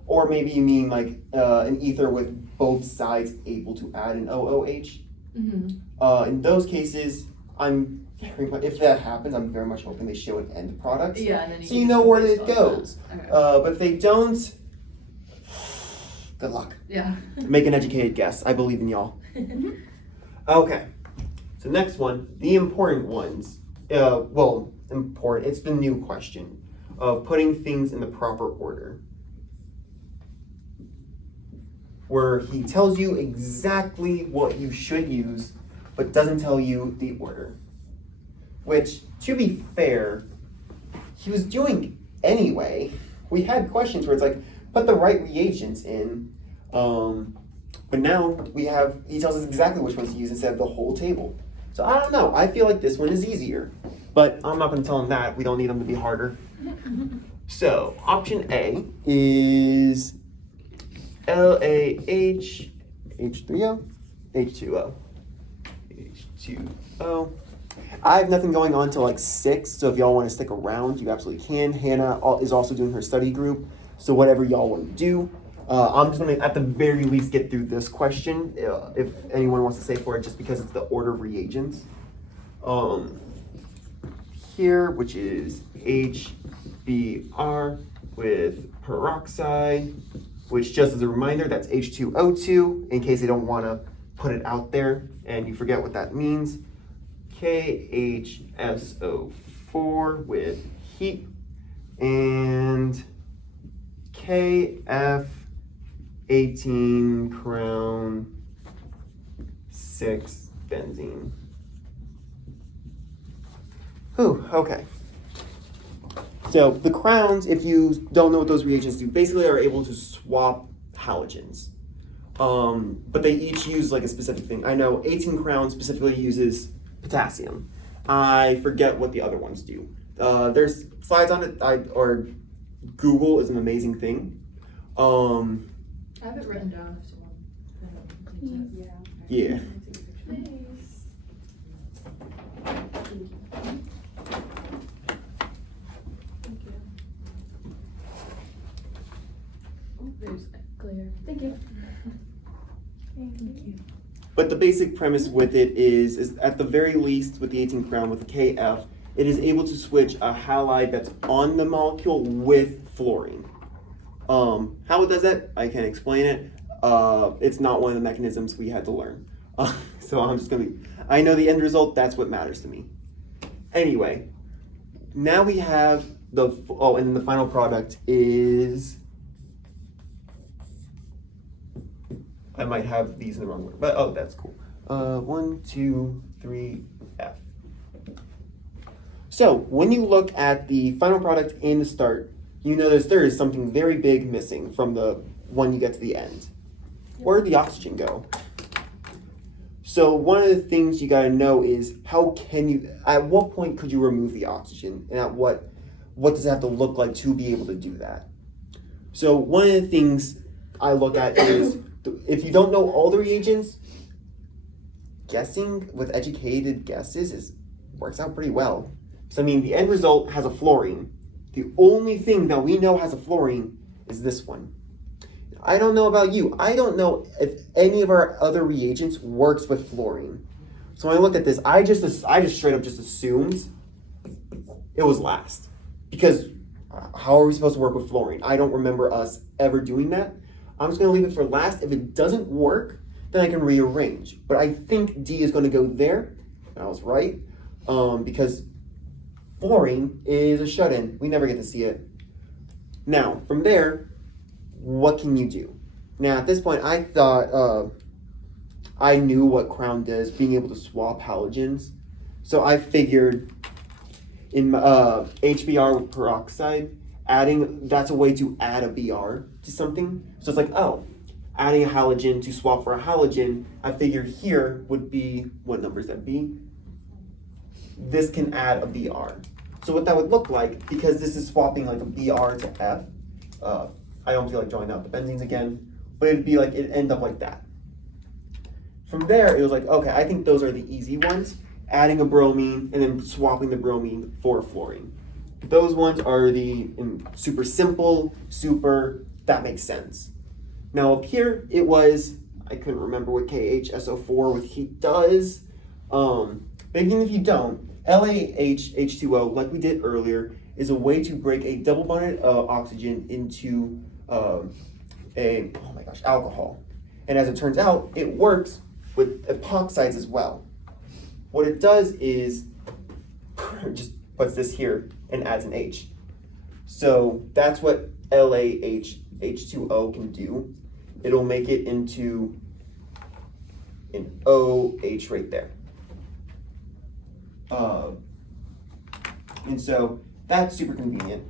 Or maybe you mean like an ether with both sides able to add an OOH. Mm-hmm. In those cases, I'm very much, if that happens, I'm very much hoping they show an end product. Yeah, and then So can you just know where based it on goes. that. Okay. But if they don't, good luck. Yeah. Make an educated guess. I believe in y'all. Okay. So next one, the important ones. Important. It's the new question of putting things in the proper order. Where he tells you exactly what you should use, but doesn't tell you the order. Which, to be fair, he was doing anyway. We had questions where it's like, put the right reagents in, but now he tells us exactly which ones to use instead of the whole table. So I don't know, I feel like this one is easier, but I'm not gonna tell him that, we don't need them to be harder. So, option A is LAH, H3O, H2O, H2O. I have nothing going on till like 6, so if y'all want to stick around, you absolutely can. Hannah is also doing her study group, so whatever y'all want to do. I'm just going to, at the very least, get through this question, if anyone wants to say for it, just because it's the order of reagents. Here, which is HBr with peroxide, which just as a reminder, that's H2O2, in case they don't want to put it out there and you forget what that means. KHSO4 with heat, and KF18 crown 6 benzene. Whew, okay. So the crowns, if you don't know what those reagents do, basically are able to swap halogens. But they each use like a specific thing. I know 18 crown specifically uses potassium. I forget what the other ones do. There's slides on it, or Google is an amazing thing. I have it written down if someone. Yeah. Nice. Thank you. Oh, there's clear. Thank you. Thank you. But the basic premise with it is at the very least with the 18 crown with the KF, it is able to switch a halide that's on the molecule with fluorine. How it does that, I can't explain it. It's not one of the mechanisms we had to learn. So I'm just I know the end result, that's what matters to me. Anyway, now we have and then the final product is, I might have these in the wrong order, but that's cool. 1, 2, 3, F. So when you look at the final product in the start, you notice there is something very big missing from the one you get to the end. Where did the oxygen go? So one of the things you gotta know is at what point could you remove the oxygen, and at what does it have to look like to be able to do that? So one of the things I look at is, if you don't know all the reagents, guessing with educated guesses works out pretty well. So I mean, the end result has a fluorine. The only thing that we know has a fluorine is this one. I don't know about you. I don't know if any of our other reagents works with fluorine. So when I looked at this, I just straight up just assumed it was last, because how are we supposed to work with flooring? I don't remember us ever doing that. I'm just gonna leave it for last. If it doesn't work, then I can rearrange. But I think D is gonna go there. And I was right. Because flooring is a shut-in. We never get to see it. Now, from there, what can you do? Now, at this point, I thought I knew what Crown does, being able to swap halogens. So I figured in HBr with peroxide, that's a way to add a Br to something. So it's like, oh, adding a halogen to swap for a halogen, I figured here would be, what number is that, B? This can add a Br. So what that would look like, because this is swapping like a Br to F, I don't feel like drawing out the benzenes again, but it'd be like, it'd end up like that. From there, it was like, okay, I think those are the easy ones, adding a bromine and then swapping the bromine for fluorine. Those ones are the super simple, that makes sense. Now up here, it was, I couldn't remember what KHSO4 with heat does, but even if you don't, LaH2O, like we did earlier, is a way to break a double bonded oxygen into alcohol. And as it turns out, it works with epoxides as well. What it does is just puts this here and adds an H. So that's what LaH2O can do. It'll make it into an OH right there. And so that's super convenient.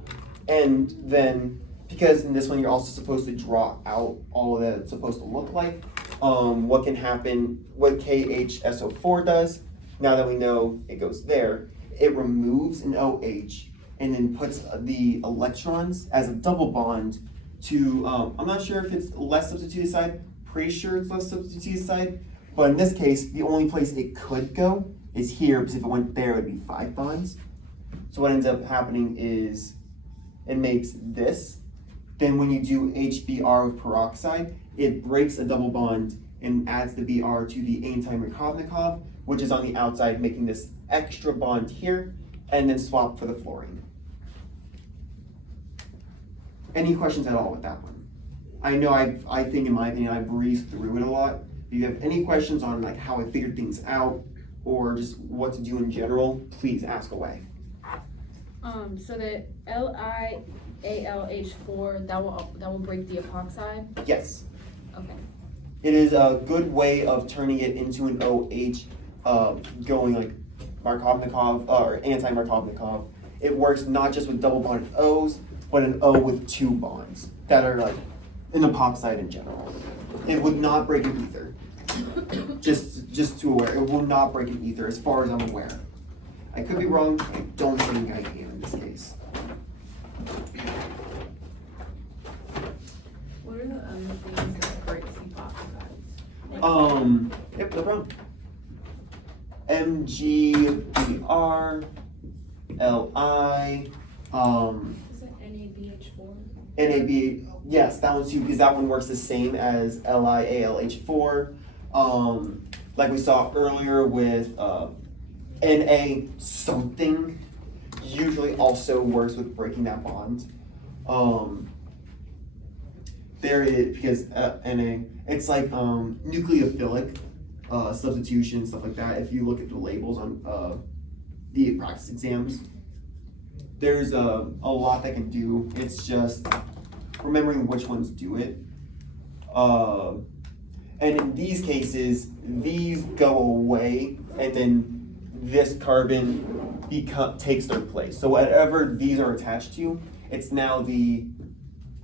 And then, because in this one you're also supposed to draw out all of that it's supposed to look like, what can happen, what KHSO4 does, now that we know it goes there, it removes an OH and then puts the electrons as a double bond to, I'm not sure if it's less substituted side, pretty sure it's less substituted side, but in this case, the only place it could go is here, because if it went there, it would be 5 bonds. So what ends up happening is it makes this. Then when you do HBr with peroxide, it breaks a double bond and adds the Br to the anti-Markovnikov, which is on the outside, making this extra bond here, and then swap for the fluorine. Any questions at all with that one? I know I think in my opinion, I breezed through it a lot. If you have any questions on like how I figured things out, or just what to do in general, please ask away. So the LiAlH4 that will break the epoxide. Yes. Okay. It is a good way of turning it into an OH, going like Markovnikov or anti-Markovnikov. It works not just with double bonded O's, but an O with 2 bonds that are like an epoxide in general. It would not break an ether. just to aware, it will not break an ether as far as I'm aware. I could be wrong. I don't think I am in this case. What are the other things that break epoxides? Yep, no problem. MgBr, Li, Is it NaBH4? NAB, yes, that one's too, because that one works the same as LiAlH4. Like we saw earlier with Na something, usually also works with breaking that bond. There is, because Na, it's like nucleophilic substitution, stuff like that. If you look at the labels on the practice exams, there's a lot that can do. It's just remembering which ones do it. And in these cases, these go away, and then this carbon takes their place. So whatever these are attached to, it's now the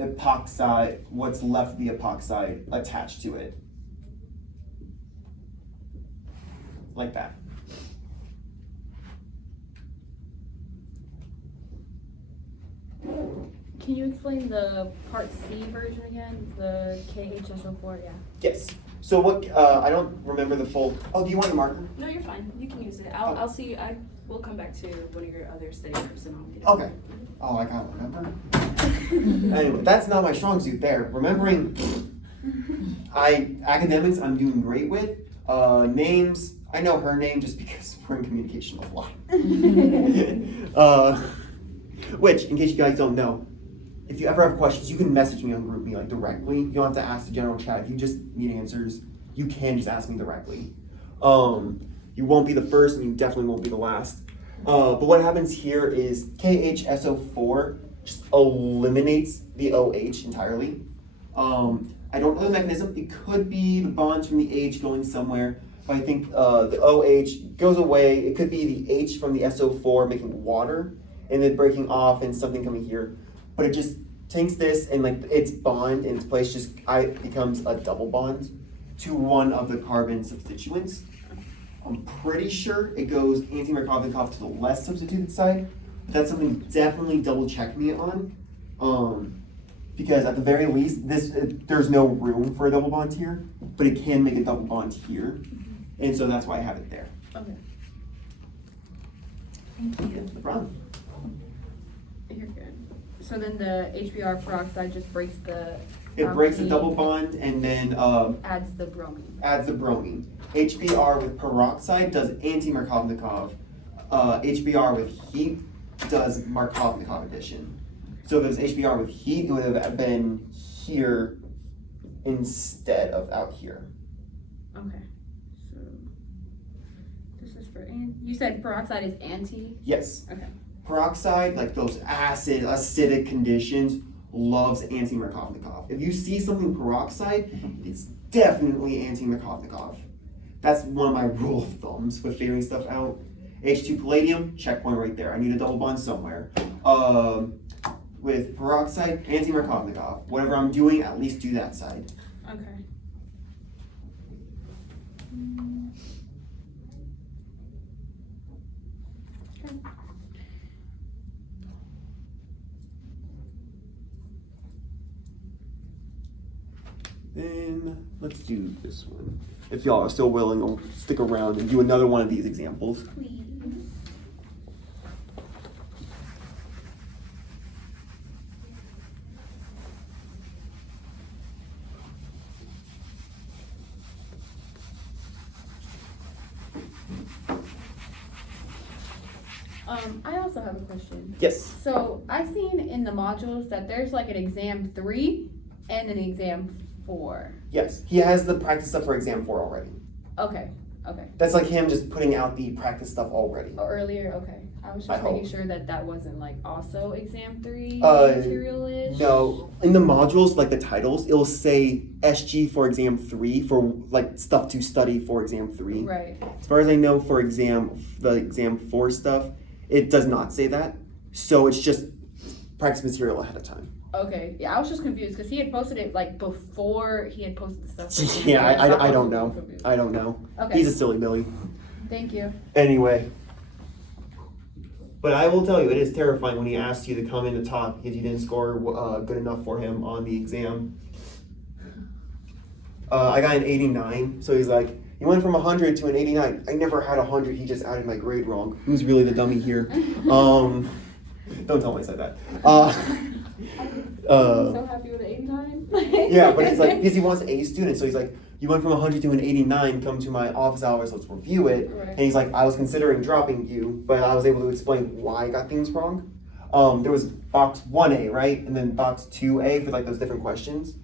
epoxide, what's left of the epoxide attached to it. Like that. Can you explain the part C version again? The KHSO4, yeah. Yes. So what, I don't remember the full, oh, do you want a marker? No, you're fine. You can use it. I'll see. We'll come back to one of your other study groups and I'll get it. Okay. Oh, I can't remember. Anyway, that's not my strong suit there. Remembering, academics I'm doing great with. Names, I know her name just because we're in communication a lot. Which, in case you guys don't know, if you ever have questions, you can message me on GroupMe like directly. You don't have to ask the general chat. If you just need answers, you can just ask me directly. You won't be the first, and you definitely won't be the last. But what happens here is KHSO4 just eliminates the OH entirely. I don't know the mechanism. It could be the bonds from the H going somewhere, but I think the OH goes away. It could be the H from the SO4 making water, and then breaking off and something coming here. But it just takes this and like its bond in its place just becomes a double bond to one of the carbon substituents. I'm pretty sure it goes anti-Markovnikov to the less substituted side, but that's something definitely double check me on. Because at the very least, there's no room for a double bond here, but it can make a double bond here, and so that's why I have it there. Okay. Thank you. No problem. You're good. So then the HBr peroxide just breaks the. It breaks the alkene, double bond and then adds the bromine. adds the bromine. HBr with peroxide does anti-Markovnikov. HBr with heat does Markovnikov addition. So if it was HBr with heat, it would have been here instead of out here. Okay. So this is for you said peroxide is anti. Yes. Okay. Peroxide, like those acidic conditions, loves anti-Markovnikov. If you see something peroxide, it's definitely anti-Markovnikov. That's one of my rule of thumbs with figuring stuff out. H2 palladium, checkpoint right there. I need a double bond somewhere. With peroxide, anti-Markovnikov. Whatever I'm doing, at least do that side. Okay. Okay. Then let's do this one. If y'all are still willing, I'll stick around and do another one of these examples. Please. I also have a question. Yes. So I've seen in the modules that there's like an exam 3 and an exam 4. Yes. He has the practice stuff for exam 4 already. Okay. Okay. That's like him just putting out the practice stuff already. Oh, earlier. Okay. I was I just making hope. sure that wasn't like also exam 3 Uh, material-ish. No, in the modules, like the titles, it'll say SG for exam 3 for like stuff to study for exam 3. Right. As far as I know, for the exam 4 stuff, it does not say that. So it's just practice material ahead of time. Okay. Yeah, I was just confused because he had posted it like before he had posted the stuff. for exam Yeah, three, so I don't was know. confused. I don't know. Okay. He's a silly Billy. Thank you. Anyway. But I will tell you, it is terrifying when he asks you to come in to talk because you didn't score good enough for him on the exam. I got an 89, so he's like, you went from 100 to an 89. I never had 100, he just added my grade wrong. Who's really the dummy here? Don't tell him I said that. I'm so happy with the 89. Yeah, but it's like, because he wants A students, so he's like, you went from 100 to an 89, come to my office hours, let's review it. Right. And he's like, I was considering dropping you, but I was able to explain why I got things wrong. There was box 1A, right? And then box 2A for like those different questions.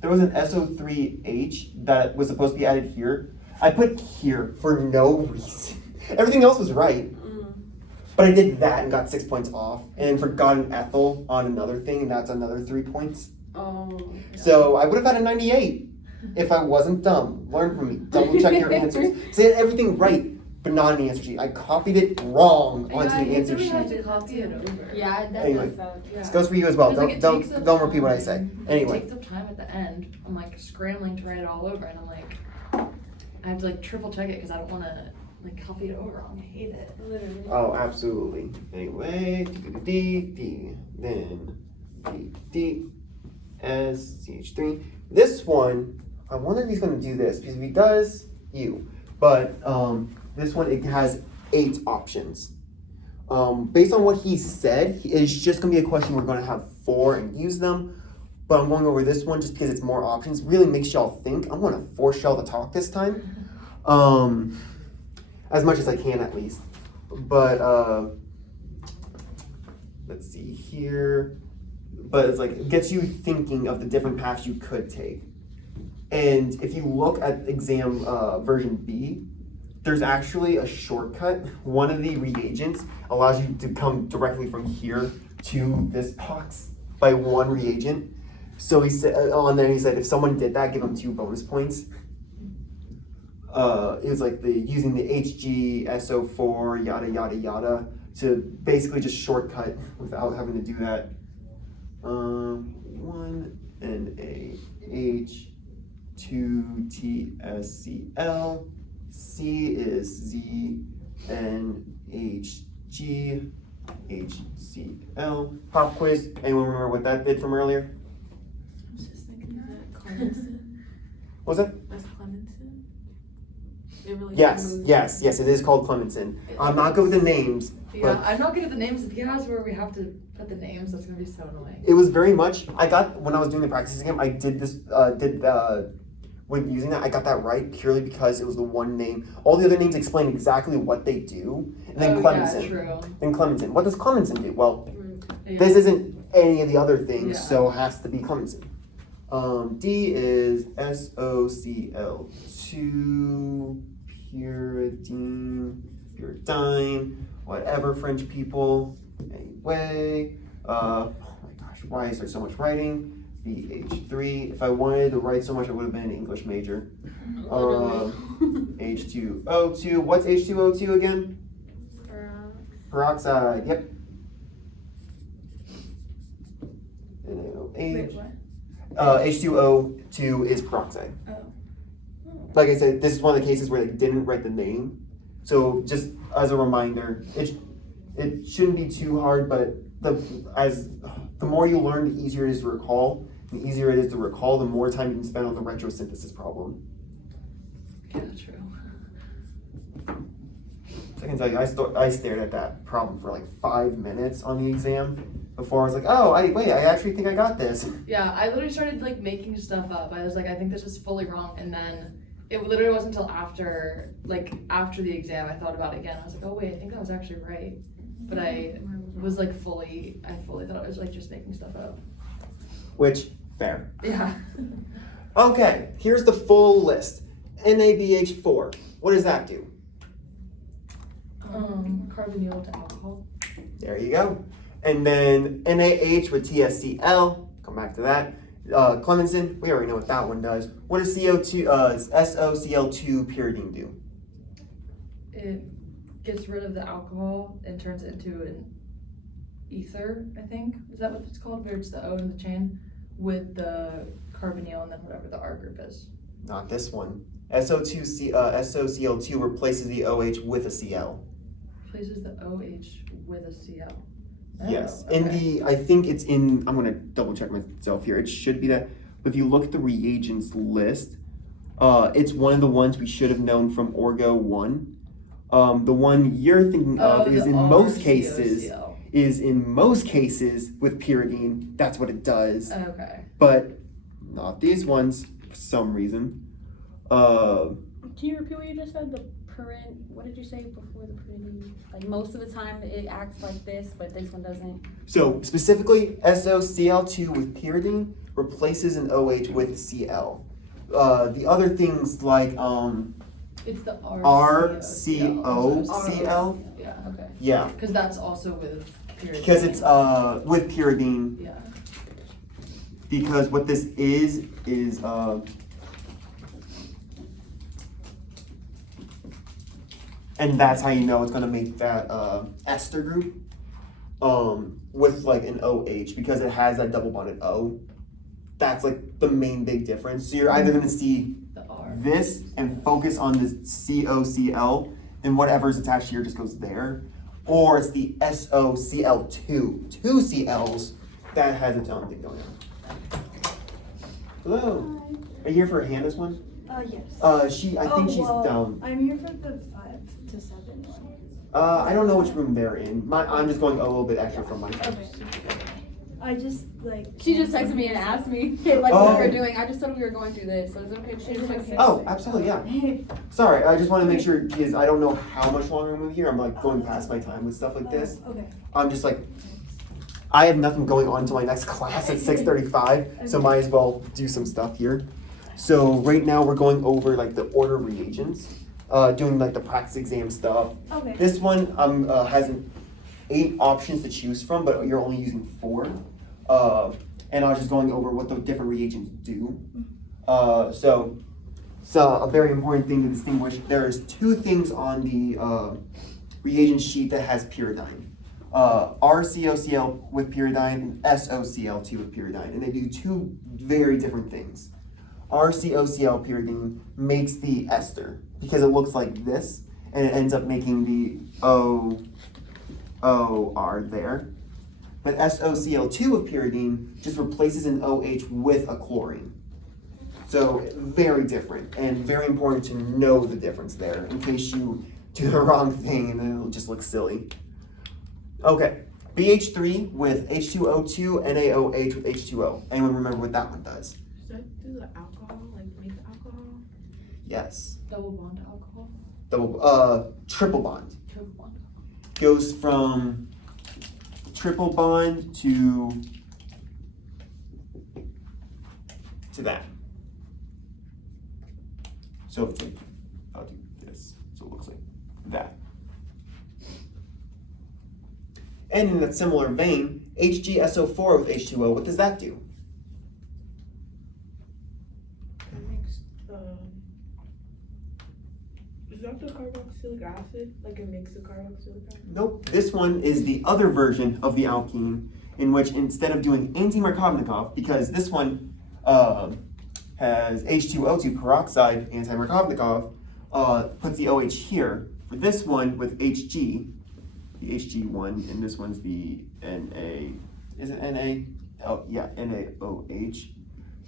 There was an SO3H that was supposed to be added here. I put here for no reason. Everything else was right. But I did that and got 6 points off, and then forgot an ethyl on another thing, and that's another 3 points. Oh. So I would have had a 98 if I wasn't dumb. Learn from me. Double check your answers. Say everything right, but not in the answer sheet. I copied it wrong onto the answer You have sheet. to copy it over. Yeah, that Anyway. does sound. Yeah. This goes for you as well. Because, like, Don't it takes up don't repeat what I say. time. It Anyway, takes up time at the end. I'm like scrambling to write it all over, and I'm like, I have to like triple check it because I don't want to like copy it over wrong. I hate it. Literally. oh, absolutely. Anyway, D, then D, S, CH3. This one, I wonder if he's going to do this, because if he does, But this one, it has 8 options. Based on what he said, it's just going to be a question we're going to have 4 and use them. But I'm going over this one just because it's more options. Really makes y'all think. I'm going to force y'all to talk this time. As much as I can, at least. But let's see here. But it's like, it gets you thinking of the different paths you could take. And if you look at exam version B, there's actually a shortcut. One of the reagents allows you to come directly from here to this box by one reagent. So he said on there, he said if someone did that, give them 2 bonus points. It was like using the HgSO4 yada yada yada to basically just shortcut without having to do that. 1 NaH, 2 TSCl, C is ZNHG, HCl. Pop quiz. Anyone remember what that did from earlier? I was just thinking that Clemenson. What was that? That's Clemenson. It really Yes, it is called Clemenson. I'm not good with the names, Yeah, but I'm not good at the names. If you guys where we have to put the names, that's gonna be so annoying. it was very much, when I was doing the practice exam, I did this, when using that, I got that right purely because it was the one name. All the other names explain exactly what they do, and then Clemenson. Yeah, true. Then Clemenson. What does Clemenson do? Well, Yeah. this isn't any of the other things, Yeah. so it has to be Clemenson. D is SOCl2, pyridine, whatever, French people. Anyway, oh my gosh, why is there so much writing? BH3. If I wanted to write so much, I would have been an English major. H2O2. What's H2O2 again? Peroxide. Yep. Wait, what? H2O2 is peroxide. Oh. Like I said, this is one of the cases where they didn't write the name. So just as a reminder, it shouldn't be too hard, but the more you learn, the easier it is to recall. The easier it is to recall, the more time you can spend on the retrosynthesis problem. Yeah, true. So I can tell you, I stared at that problem for like 5 minutes on the exam before I was like, oh, I actually think I got this. Yeah, I literally started like making stuff up. I was like, I think this was fully wrong, and then it literally wasn't until after the exam I thought about it again. I was like, oh wait, I think that was actually right. But I was like fully thought I was like just making stuff up. Which, fair. Yeah. Okay, here's the full list. NABH4, what does that do? Carbonyl to alcohol. There you go. And then NaH with TSCl, come back to that. Clemenson, we already know what that one does. What does SOCl2 pyridine do? It gets rid of the alcohol and turns it into an ether, I think. Is that what it's called? Where it's the O in the chain with the carbonyl and then whatever the R group is. Not this one. SOCl2 replaces the OH with a Cl. Replaces the OH with a Cl. Oh, Yes, okay. I think it's in, I'm gonna double check myself here. It should be that, but if you look at the reagents list, it's one of the ones we should have known from Orgo 1. The one you're thinking of is in most cases with pyridine. That's what it does. Okay. But not these ones for some reason. Can you repeat what you just said? What did you say before the pyridine? Like most of the time it acts like this, but this one doesn't. So specifically, SOCl2 with pyridine replaces an OH with Cl. The other things like It's the RCOCl. Yeah. Okay. Yeah, Because that's also with pyridine. because it's with pyridine. Yeah. Because what this is and that's how you know it's gonna make that ester group with like an OH because it has that double bonded O. That's like the main big difference. So you're either gonna see The R. this and focus on the COCl, and whatever's attached here just goes there, or it's the SOCl2, 2 Cl's that has its own thing going on. Hello. Are you here for Hannah's one? Yes. I think she's well, down. I'm here for the 5 to 7 one. I don't know which room they're in. I'm just going a little bit extra from my Okay. I just like. She just texted me and asked me like what we were doing. I just told her we were going through this, so is it okay if she just texted me? Oh, absolutely, yeah. Sorry, I just want to make sure because I don't know how much longer I'm gonna be here. I'm like going past my time with stuff like this. Okay. I'm just like I have nothing going on until my next class at 6:35, so might as well do some stuff here. So right now we're going over like the order reagents, doing like the practice exam stuff. Okay. This one has 8 options to choose from, but you're only using 4. And I was just going over what the different reagents do. So a very important thing to distinguish. There's 2 things on the reagent sheet that has pyridine. RCOCl with pyridine and SOCl2 with pyridine, and they do 2 very different things. RCOCl pyridine makes the ester because it looks like this, and it ends up making the OR there. But SOCl2 with pyridine just replaces an OH with a chlorine. So very different, and very important to know the difference there in case you do the wrong thing and then it'll just look silly. Okay, BH3 with H2O2, NaOH with H2O. Anyone remember what that one does? Does that do the alcohol, like make the alcohol? Yes. Double bond alcohol. Triple bond. Triple bond. Goes from triple bond to that. So if it's like, I'll do this, so it looks like that. And in that similar vein, HgSO4 with H2O, what does that do? It makes is that the carboxylic acid? Like it makes the carboxylic acid? Nope, this one is the other version of the alkene in which instead of doing anti-Markovnikov, because this one has H2O2 peroxide anti-Markovnikov, puts the OH here. For this one with Hg, the Hg1, and this one's the Na, is it Na? Oh yeah, NaOH.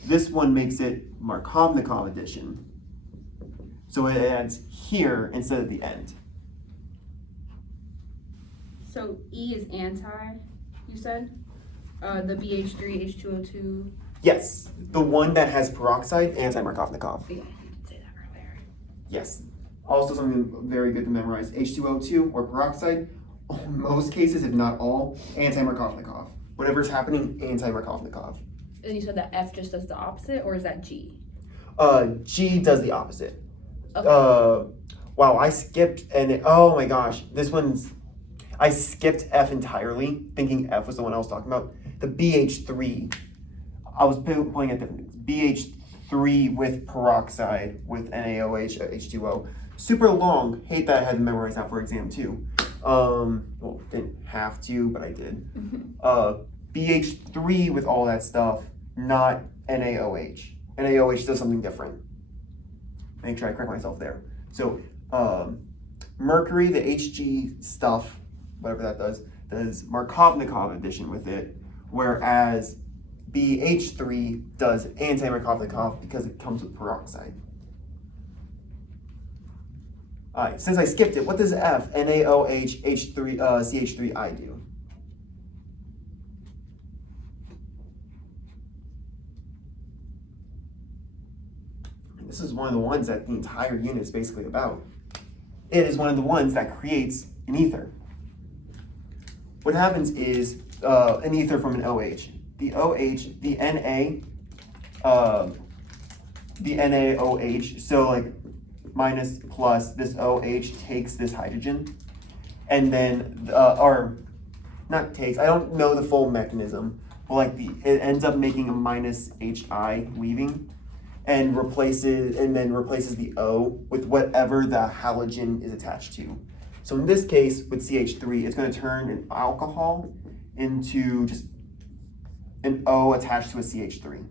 This one makes it Markovnikov addition. So it adds here instead of the end. So E is anti, you said? The BH3, H2O2. Yes, the one that has peroxide, anti-Markovnikov. Yeah, I didn't say that earlier. Yes. Also something very good to memorize. H2O2 or peroxide, in most cases, if not all, anti-Markovnikov. Whatever's happening, anti-Markovnikov. And you said that F just does the opposite, or is that G? G does the opposite. Okay. Wow, I skipped oh my gosh, I skipped F entirely, thinking F was the one I was talking about. The BH3, I was pointing at different things. BH3 with peroxide with NaOH, H2O. Super long, hate that I had to memorize that for exam too. Well, didn't have to, but I did. BH3 with all that stuff, not NaOH. NaOH does something different. Make sure I correct myself there. So, mercury, the Hg stuff, whatever that does Markovnikov addition with it, whereas BH3 does anti-Markovnikov because it comes with peroxide. Alright, since I skipped it, what does F, NaOH, H3, CH3I do? This is one of the ones that the entire unit is basically about. It is one of the ones that creates an ether. What happens is an ether from an OH. The OH, the NaOH, so like minus plus, this OH takes this hydrogen, and then, or not takes, I don't know the full mechanism, but like it ends up making a minus HI leaving, and replaces the O with whatever the halogen is attached to. So in this case, with CH3, it's going to turn an alcohol into just an O attached to a CH3.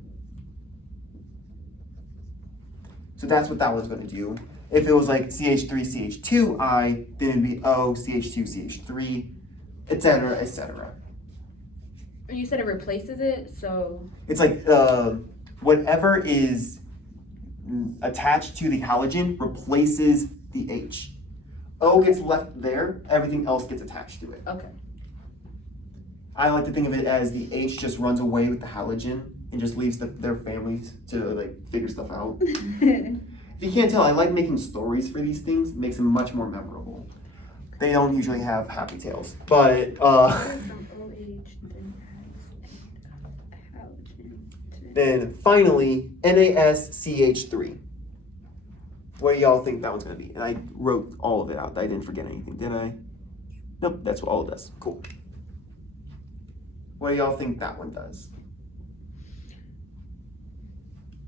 So that's what that was going to do. If it was like CH3, CH2I, then it'd be O, CH2, CH3, etc., etc. You said it replaces it, so. It's like whatever is attached to the halogen replaces the H. O gets left there, everything else gets attached to it. Okay. I like to think of it as the H just runs away with the halogen and just leaves their families to like figure stuff out. If you can't tell, I like making stories for these things. It makes them much more memorable. They don't usually have happy tales, but From OH, then Then finally, NaSCH3. What do y'all think that one's gonna be? And I wrote all of it out. I didn't forget anything, did I? Nope, that's what all it does. Cool. What do y'all think that one does?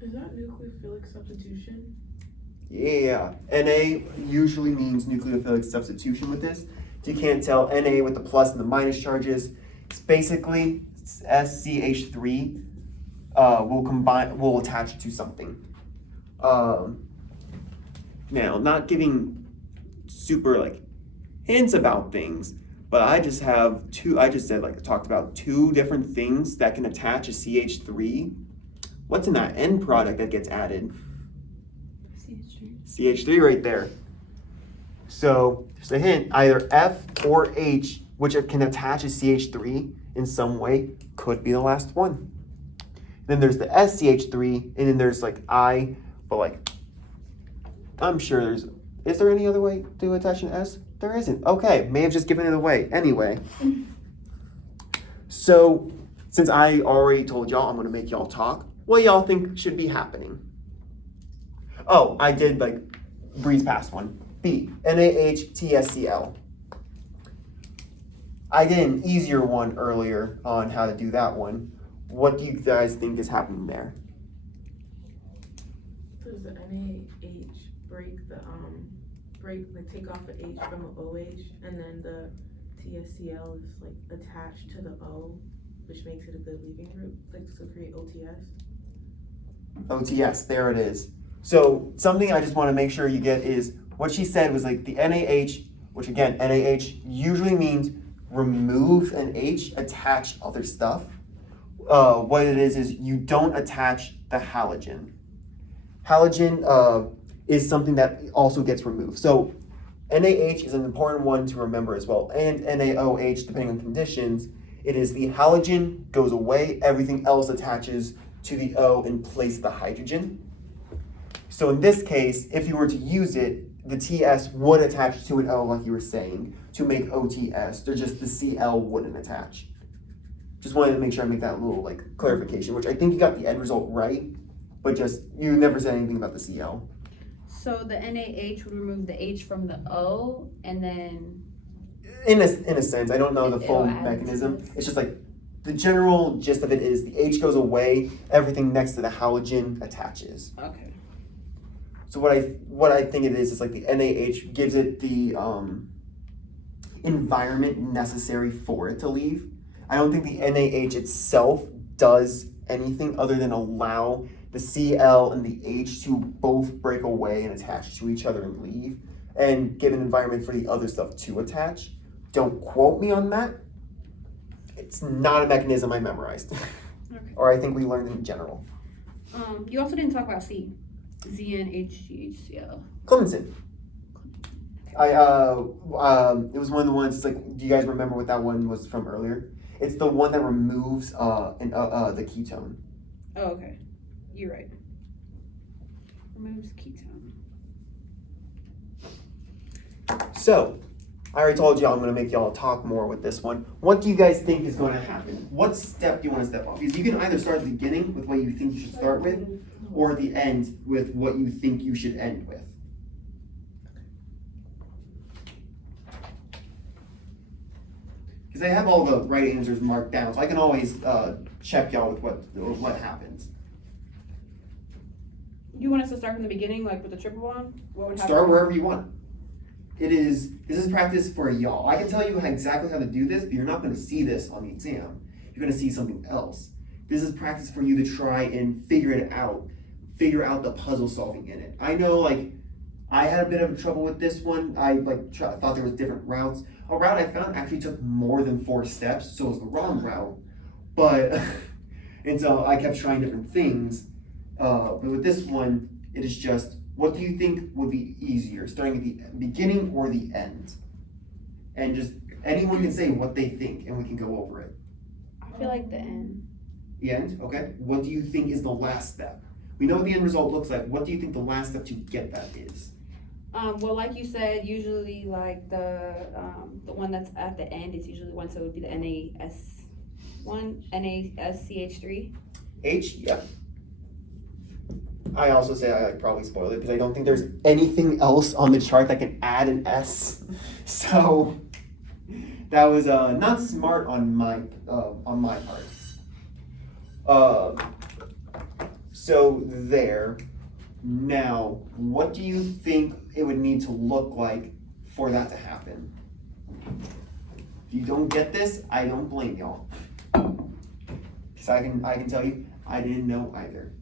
Is that nucleophilic substitution? Yeah, Na usually means nucleophilic substitution with this. If you can't tell, Na with the plus and the minus charges, it's basically SCH3 will attach to something. Now, not giving super like hints about things, but I just talked about two different things that can attach a CH3. What's in that end product that gets added? CH3 right there. So just a hint, either F or H, which can attach a CH3 in some way, could be the last one. Then there's the SCH3, and then there's like I, but like, I'm sure is there any other way to attach an S? There isn't. Okay, may have just given it away. Anyway. So, since I already told y'all I'm gonna make y'all talk, what y'all think should be happening? Oh, I did like breeze past one. B, NaHTSCl. I did an easier one earlier on how to do that one. What do you guys think is happening there? Does the NaH take off an H from an OH, and then the TSCl is like attached to the O, which makes it a good leaving group, like to create OTS? OTS, there it is. So something I just want to make sure you get is what she said was like the NaH, which again, NaH usually means remove an H, attach other stuff. What it is you don't attach the halogen. Halogen is something that also gets removed. So NaH is an important one to remember as well, and NaOH, depending on conditions, it is the halogen goes away, everything else attaches to the O in place of the hydrogen. So in this case, if you were to use it, the TS would attach to an O like you were saying to make OTS. They're just the Cl wouldn't attach. Just wanted to make sure I make that little like clarification, which I think you got the end result right, but just you never said anything about the Cl. So the NaH would remove the H from the O, and then In a sense, I don't know the It'll full add mechanism. to this. It's just like the general gist of it is the H goes away, everything next to the halogen attaches. okay. So what I think it is like the NaH gives it the environment necessary for it to leave. I don't think the NaH itself does anything other than allow the Cl and the H to both break away and attach to each other and leave, and give an environment for the other stuff to attach. Don't quote me on that. It's not a mechanism I memorized, Okay. or I think we learned in general. You also didn't talk about C. ZnHCHCl. Clemenson. It was one of the ones. It's like, do you guys remember what that one was from earlier? It's the one that removes the ketone. Oh, okay. You're right. Removes ketone. So, I already told y'all I'm going to make y'all talk more with this one. What do you guys think is going to happen? What step do you want to step on? Because you can either start at the beginning with what you think you should start with, or at the end with what you think you should end with. Because I have all the right answers marked down, so I can always check y'all with what happens. You want us to start from the beginning, like with the triple bond? What would happen? Start wherever you want. This is practice for y'all. I can tell you exactly how to do this, but you're not going to see this on the exam. You're going to see something else. This is practice for you to try and figure it out. Figure out the puzzle solving in it. I know, like, I had a bit of trouble with this one. I thought there was different routes. A route I found actually took more than 4 steps, so it was the wrong route. But, and so I kept trying different things. But with this one, it is just, what do you think would be easier, starting at the beginning or the end? And just, anyone can say what they think, and we can go over it. I feel like the end. The end, okay. What do you think is the last step? We know what the end result looks like. What do you think the last step to get that is? Well, like you said, usually like the one that's at the end is usually one, so it would be the NaSCH3. H, yep. I also say I probably spoiled it because I don't think there's anything else on the chart that can add an S. So that was not smart on my part. So there. Now, what do you think it would need to look like for that to happen? If you don't get this, I don't blame y'all. Because I can tell you, I didn't know either.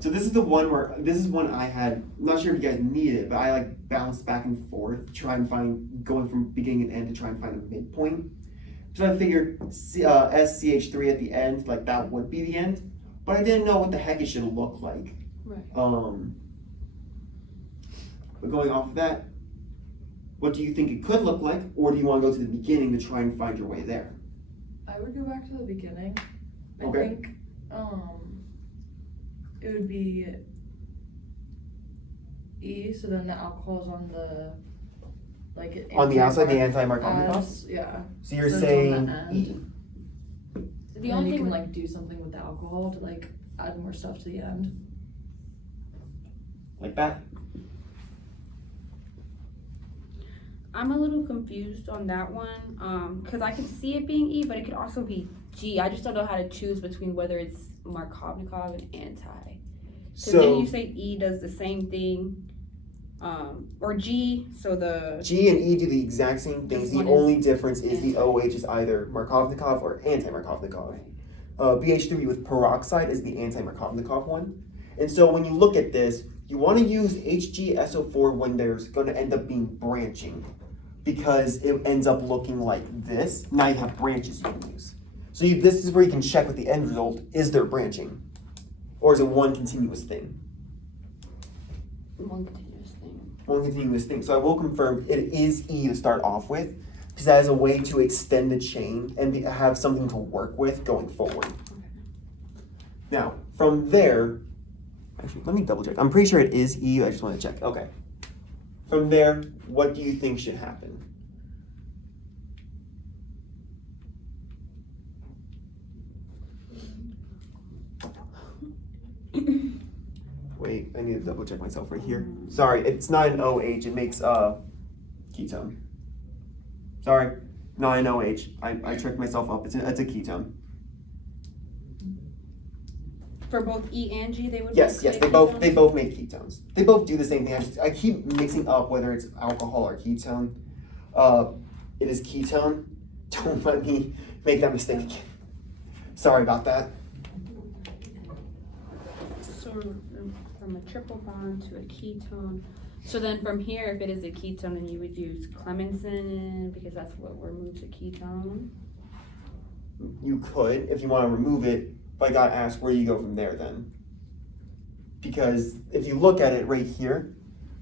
So this is one I had, I'm not sure if you guys need it, but I like bounced back and forth, try and find, going from beginning and end to try and find a midpoint. So I figured SCH3 at the end, like that would be the end, but I didn't know what the heck it should look like. Right. But going off of that, what do you think it could look like, or do you want to go to the beginning to try and find your way there? I would go back to the beginning. I Okay. think it would be E, so then the alcohol is on the On the outside, the anti-Markovnikov? as, yeah. So you're So it's on saying the end. E. The And only you thing can with- like do something with the alcohol to like add more stuff to the end. Like that? I'm a little confused on that one, because I could see it being E, but it could also be G. I just don't know how to choose between whether it's Markovnikov and anti. So then So you say E does the same thing, or G, so the, G and E do the exact same things. This The one only is difference is the OH is either Markovnikov or anti-Markovnikov. BH3 with peroxide is the anti-Markovnikov one. And so when you look at this, you want to use HgSO4 when there's going to end up being branching, because it ends up looking like this. Now you have branches you can use. So this is where you can check with the end result, is there branching? Or is it one continuous thing? one continuous thing. One continuous thing. So I will confirm it is E to start off with, because that is a way to extend the chain and have something to work with going forward. Now, from there, actually, let me double check. I'm pretty sure it is E, I just want to check. Okay. From there, what do you think should happen? Wait, I need to double check myself right here. Sorry, it's not an OH, it makes ketone. Sorry, not an OH. I tricked myself up. It's a ketone. For both E and G, they would Yes, make they both ketones? make ketones. They both do the same thing. I keep mixing up whether it's alcohol or ketone. It is ketone. Don't let me make that mistake again. Sorry about that. So from a triple bond to a ketone. So then from here, if it is a ketone, then you would use Clemenson because that's what removes a ketone. You could, if you want to remove it, but I gotta ask where you go from there then. Because if you look at it right here,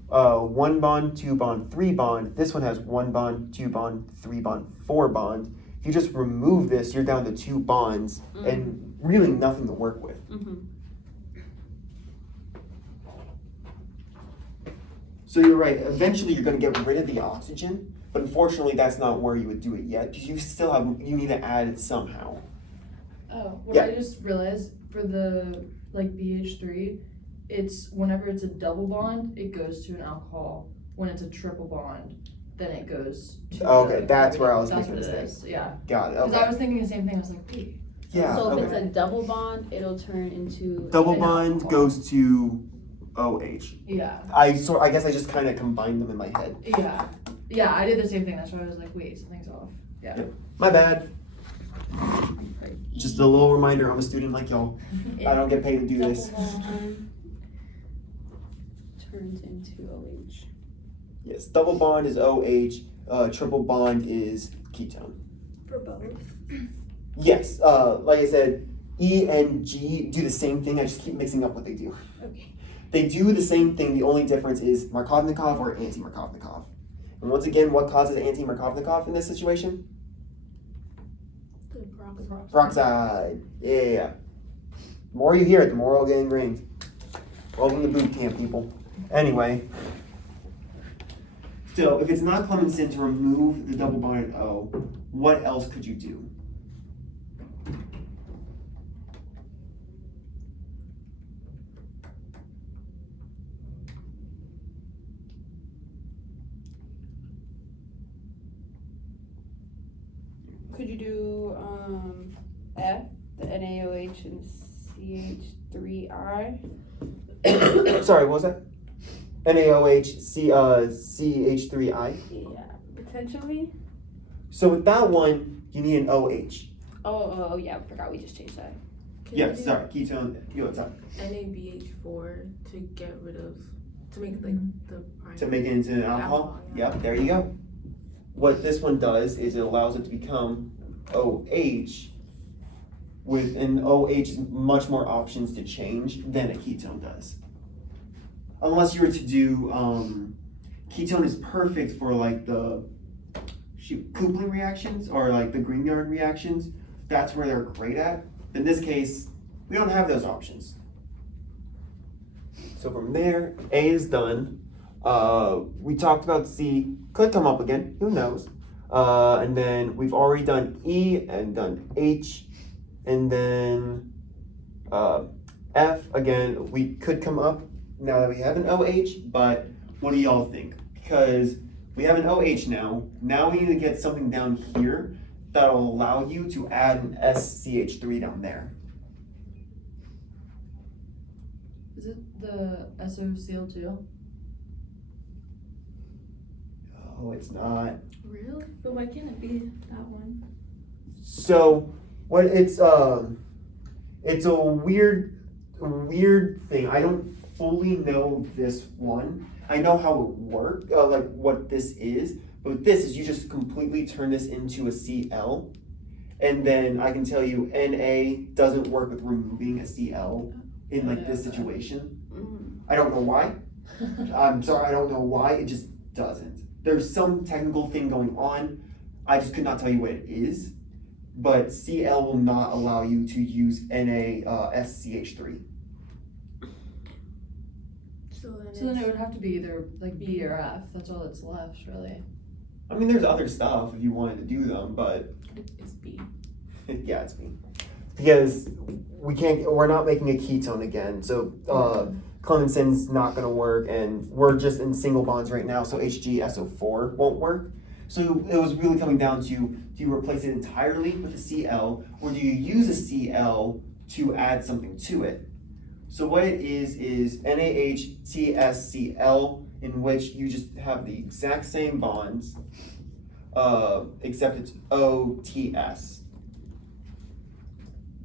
1 bond, 2 bond, 3 bond. This one has 1 bond, 2 bond, 3 bond, 4 bond. If you just remove this, you're down to 2 bonds and really nothing to work with. Mm-hmm. So you're right, eventually you're gonna get rid of the oxygen, but unfortunately that's not where you would do it yet, because you need to add it somehow. Oh, what Yeah. I just realized for the like BH3, it's whenever it's a double bond, it goes to an alcohol. When it's a triple bond, then it goes to Okay, the that's where I was That's making a what it mistake. is, yeah. Got it, Because I okay. was thinking the same thing. I was like, wait. Yeah, So if okay. it's a double bond, it'll turn into Double an bond alcohol. goes to OH. Yeah. I guess I just kind of combined them in my head. Yeah. Yeah, I did the same thing. That's why I was like, wait, something's off. Yeah. Yep. My bad. Just a little reminder, I'm a student like y'all. I don't get paid to do this. Double bond turns into OH. Yes, double bond is OH, triple bond is ketone. For both. Yes, like I said, E and G do the same thing, I just keep mixing up what they do. Okay. They do the same thing, the only difference is Markovnikov or anti-Markovnikov. And once again, what causes anti-Markovnikov in this situation? The peroxide. Peroxide. Yeah. The more you hear it, the more it'll get ingrained. Welcome to boot camp, people. Anyway. Still, if it's not Clemenson to remove the double bonded O, what else could you do? Could you do F, the NaOH and CH3I? Sorry, what was that? NaOH, CH3I. Yeah, potentially. So with that one, you need an OH. Oh, yeah, I forgot we just changed that. Can Yeah, we do sorry, ketone. You know what's up? NaBH4 to get rid of, to make like the To make it into an alcohol? yeah. Yep, there you go. What this one does is it allows it to become OH with an OH much more options to change than a ketone does. Unless you were to do, ketone is perfect for like the coupling reactions or like the Grignard reactions. That's where they're great at. In this case, we don't have those options. So from there, A is done. We talked about C, could come up again, who knows? And then we've already done E and done H, and then F, again, we could come up now that we have an OH, but what do y'all think? Because we have an OH now we need to get something down here that'll allow you to add an SCH3 down there. Is it the SOCl2? Oh, it's not. Really? But why can't it be that one? So what it's a weird thing. I don't fully know this one. I know how it works, like what this is, but this is you just completely turn this into a Cl, and then I can tell you Na doesn't work with removing a Cl in like this situation. I don't know why. I'm sorry, I don't know why. It just doesn't. There's some technical thing going on. I just could not tell you what it is. But Cl will not allow you to use NaSCH3. So So then it would have to be either like B or F. That's all that's left, really. I mean, there's other stuff if you wanted to do them, but it's B. yeah, it's me. Because we're not making a ketone again. So Clemenson's not gonna work, and we're just in single bonds right now, so HgSO4 won't work. So it was really coming down to, do you replace it entirely with a Cl, or do you use a Cl to add something to it? So what it is NaHTSCl, in which you just have the exact same bonds, except it's OTS.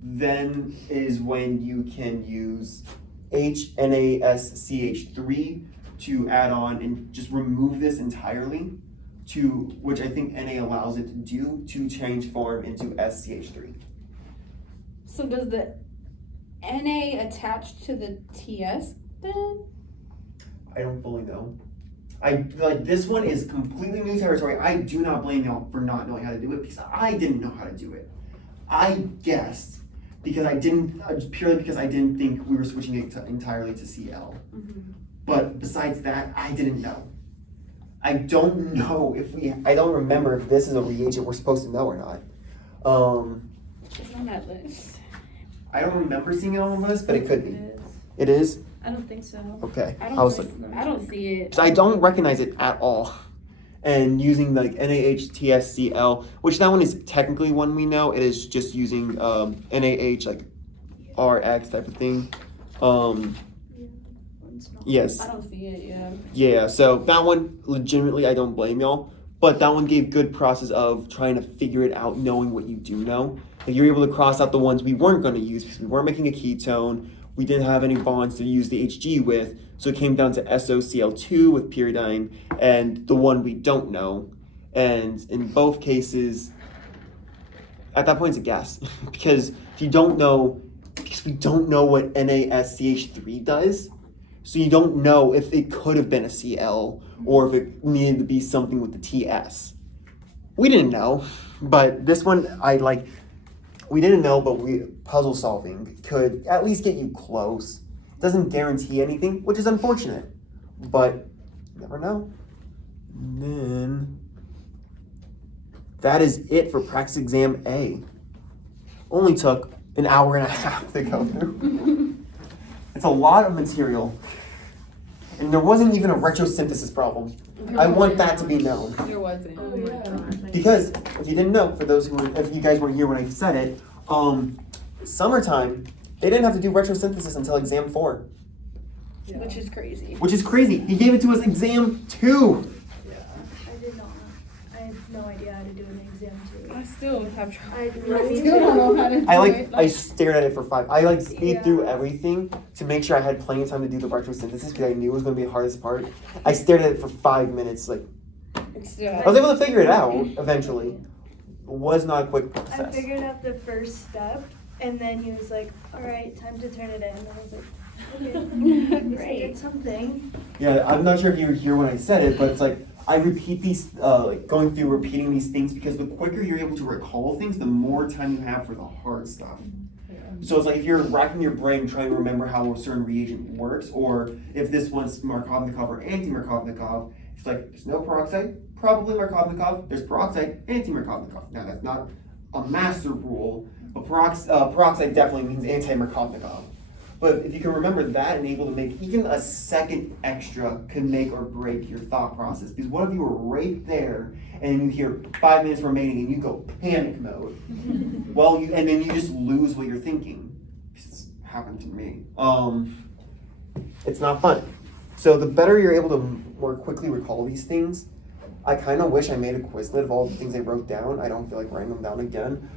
Then is when you can use NaSCH3 to add on and just remove this entirely, to which I think Na allows it to do, to change form into SCH3. So does the Na attach to the TS then? I don't fully know. This one is completely new territory. I do not blame y'all for not knowing how to do it, because I didn't know how to do it. I guessed because purely because I didn't think we were switching it entirely to Cl. But besides that, I didn't know. I don't know I don't remember if this is a reagent we're supposed to know or not. It's on that list. I don't remember seeing it on the list, but it could be. It is. It is? I don't think so. Okay. I was don't see it. So I don't recognize it at all. And using like NaHTSCl, which that one is technically one we know. It is just using NaH, like RX type of thing. Yes. I don't see it, yeah. Yeah, so that one, legitimately, I don't blame y'all. But that one gave good process of trying to figure it out, knowing what you do know. Like you're able to cross out the ones we weren't going to use because we weren't making a ketone. We didn't have any bonds to use the Hg with. So it came down to SOCl2 with pyridine and the one we don't know. And in both cases, at that point it's a guess. Because if you don't know, because we don't know what NaSCH3 does. So you don't know if it could have been a Cl or if it needed to be something with the TS. We didn't know, but this one we didn't know, but puzzle solving could at least get you close. Doesn't guarantee anything, which is unfortunate, but you never know. And then that is it for practice exam A. Only took an hour and a half to go through. It's a lot of material. And there wasn't even a retrosynthesis problem. I want that to be known. There wasn't. Oh my god. Because, if you didn't know, if you guys weren't here when I said it, summertime, they didn't have to do retrosynthesis until exam 4. Which is crazy. Which is crazy. He gave it to us exam 2. I did not. I have no idea how to do an exam too. I still have trouble. I Still don't know how to do I stared at it for 5. I speed through Yeah. everything to make sure I had plenty of time to do the retrosynthesis because I knew it was going to be the hardest part. I stared at it for 5 minutes. I was able to figure it out eventually. It was not a quick I process. figured out the first step, and then he was like, "All right, time to turn it in." And I was like, "Okay, at least I did something." Yeah, I'm not sure if you were here when I said it, but it's like I repeat these, going through repeating these things because the quicker you're able to recall things, the more time you have for the hard stuff. So it's like if you're racking your brain trying to remember how a certain reagent works, or if this one's Markovnikov or anti-Markovnikov, it's like there's no peroxide, probably Markovnikov. There's peroxide, anti-Markovnikov. Now that's not a master rule, but peroxide definitely means anti-Markovnikov. But if you can remember that and able to make even a second extra can make or break your thought process. Because what if you were right there and you hear 5 minutes remaining and you go panic mode? And then you just lose what you're thinking. It's happened to me. It's not fun. So the better you're able to more quickly recall these things, I kind of wish I made a Quizlet of all the things I wrote down. I don't feel like writing them down again.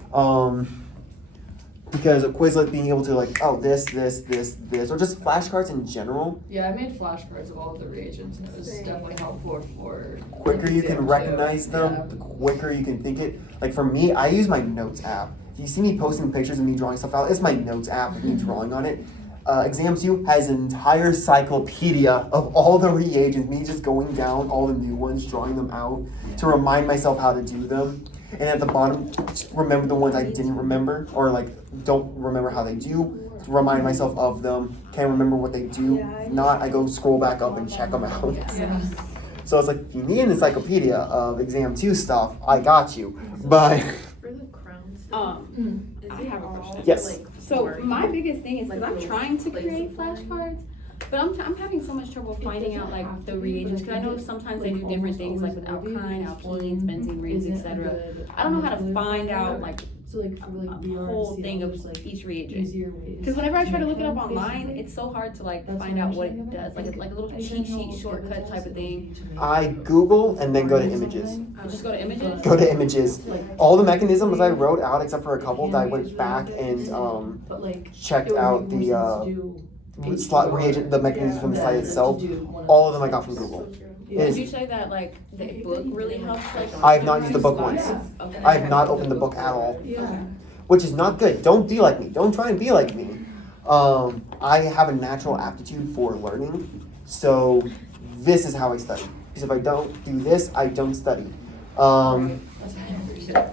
Because a Quizlet being able to this, or just flashcards in general, Yeah, I made flashcards of all of the reagents, and it was definitely helpful for. quicker you can exam recognize too. them, Yeah. the quicker you can think it. Like for me, I use my notes app. If you see me posting pictures of me drawing stuff out, it's my notes app with me drawing on it. Exam 2 has an entire cyclopedia of all the reagents, me just going down all the new ones, drawing them out to remind myself how to do them. And at the bottom, just remember the ones I didn't remember or don't remember how they do. Remind myself of them. Can't remember what they do. If not, I go scroll back up and check them out. Yeah. So it's like, if you need an encyclopedia of exam 2 stuff, I got you. But For the crowns. I have a question. yes, So my biggest thing is, Like I'm little trying to places create of learning. flashcards, but I'm having so much trouble finding out the reagents, because I know sometimes they do different things with alkyne, alkenes, benzene rings, etc. I don't know how to find out So like for like a whole thing of each reagent. easier ways. Because whenever I try to look it up Basically, online, it's so hard to that's find what out I'm what saying it about does, like a little I cheat don't know sheet if shortcut it's type of also thing. easy to make. I Google and then go to images. Just go to images. Go to images. Like, All the mechanisms I wrote out, except for a couple that I went back and but like checked it would out make more the sense to do slot reagent, the mechanisms from the site than itself. to do one All of them I got from So Google. true. Yeah. Would you say that the book really helps? I have not used the book once. Okay. I have not opened the book at all, Yeah. which is not good. Don't be like me. Don't try and be like me. I have a natural aptitude for learning, so this is how I study. Because if I don't do this, I don't study. That's 100%.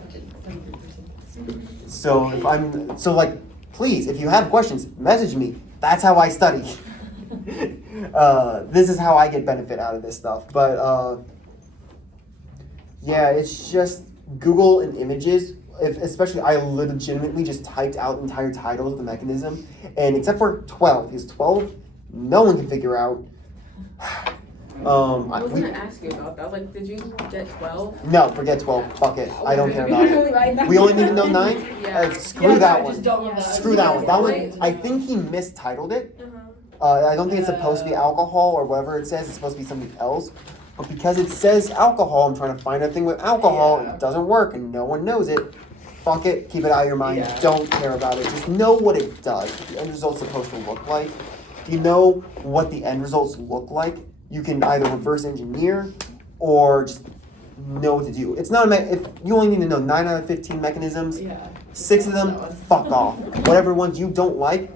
So please, if you have questions, message me. That's how I study. This is how I get benefit out of this stuff. But yeah, it's just Google and images. Especially, I legitimately just typed out entire titles of the mechanism, and except for 12, because 12, no one can figure out. I was gonna ask you about that. Like, did you get 12? No, forget 12. Fuck it. I don't care about it. We only need to know 9. Yeah. Screw that one. Just don't love that. Screw that one. That one. I think he mistitled it. I don't think it's supposed to be alcohol or whatever it says. It's supposed to be something else. But because it says alcohol, I'm trying to find a thing with alcohol, and it doesn't work, and no one knows it. Fuck it. Keep it out of your mind. Yeah. Don't care about it. Just know what it does. What the end result's supposed to look like. If you know what the end results look like, you can either reverse engineer or just know what to do. It's not if you only need to know 9 out of 15 mechanisms. Yeah. 6 of them, fuck off. Whatever ones you don't like,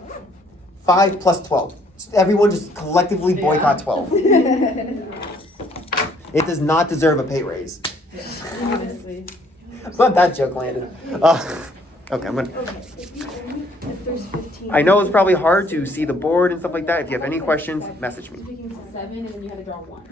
5 plus 12. Everyone just collectively boycott 12. It does not deserve a pay raise. Honestly. Glad that joke landed. Okay, I'm gonna. Okay, if there's 15. I know it's probably hard to see the board and stuff like that. If you have any questions, message me. Speaking to 7, and then you had to draw 1.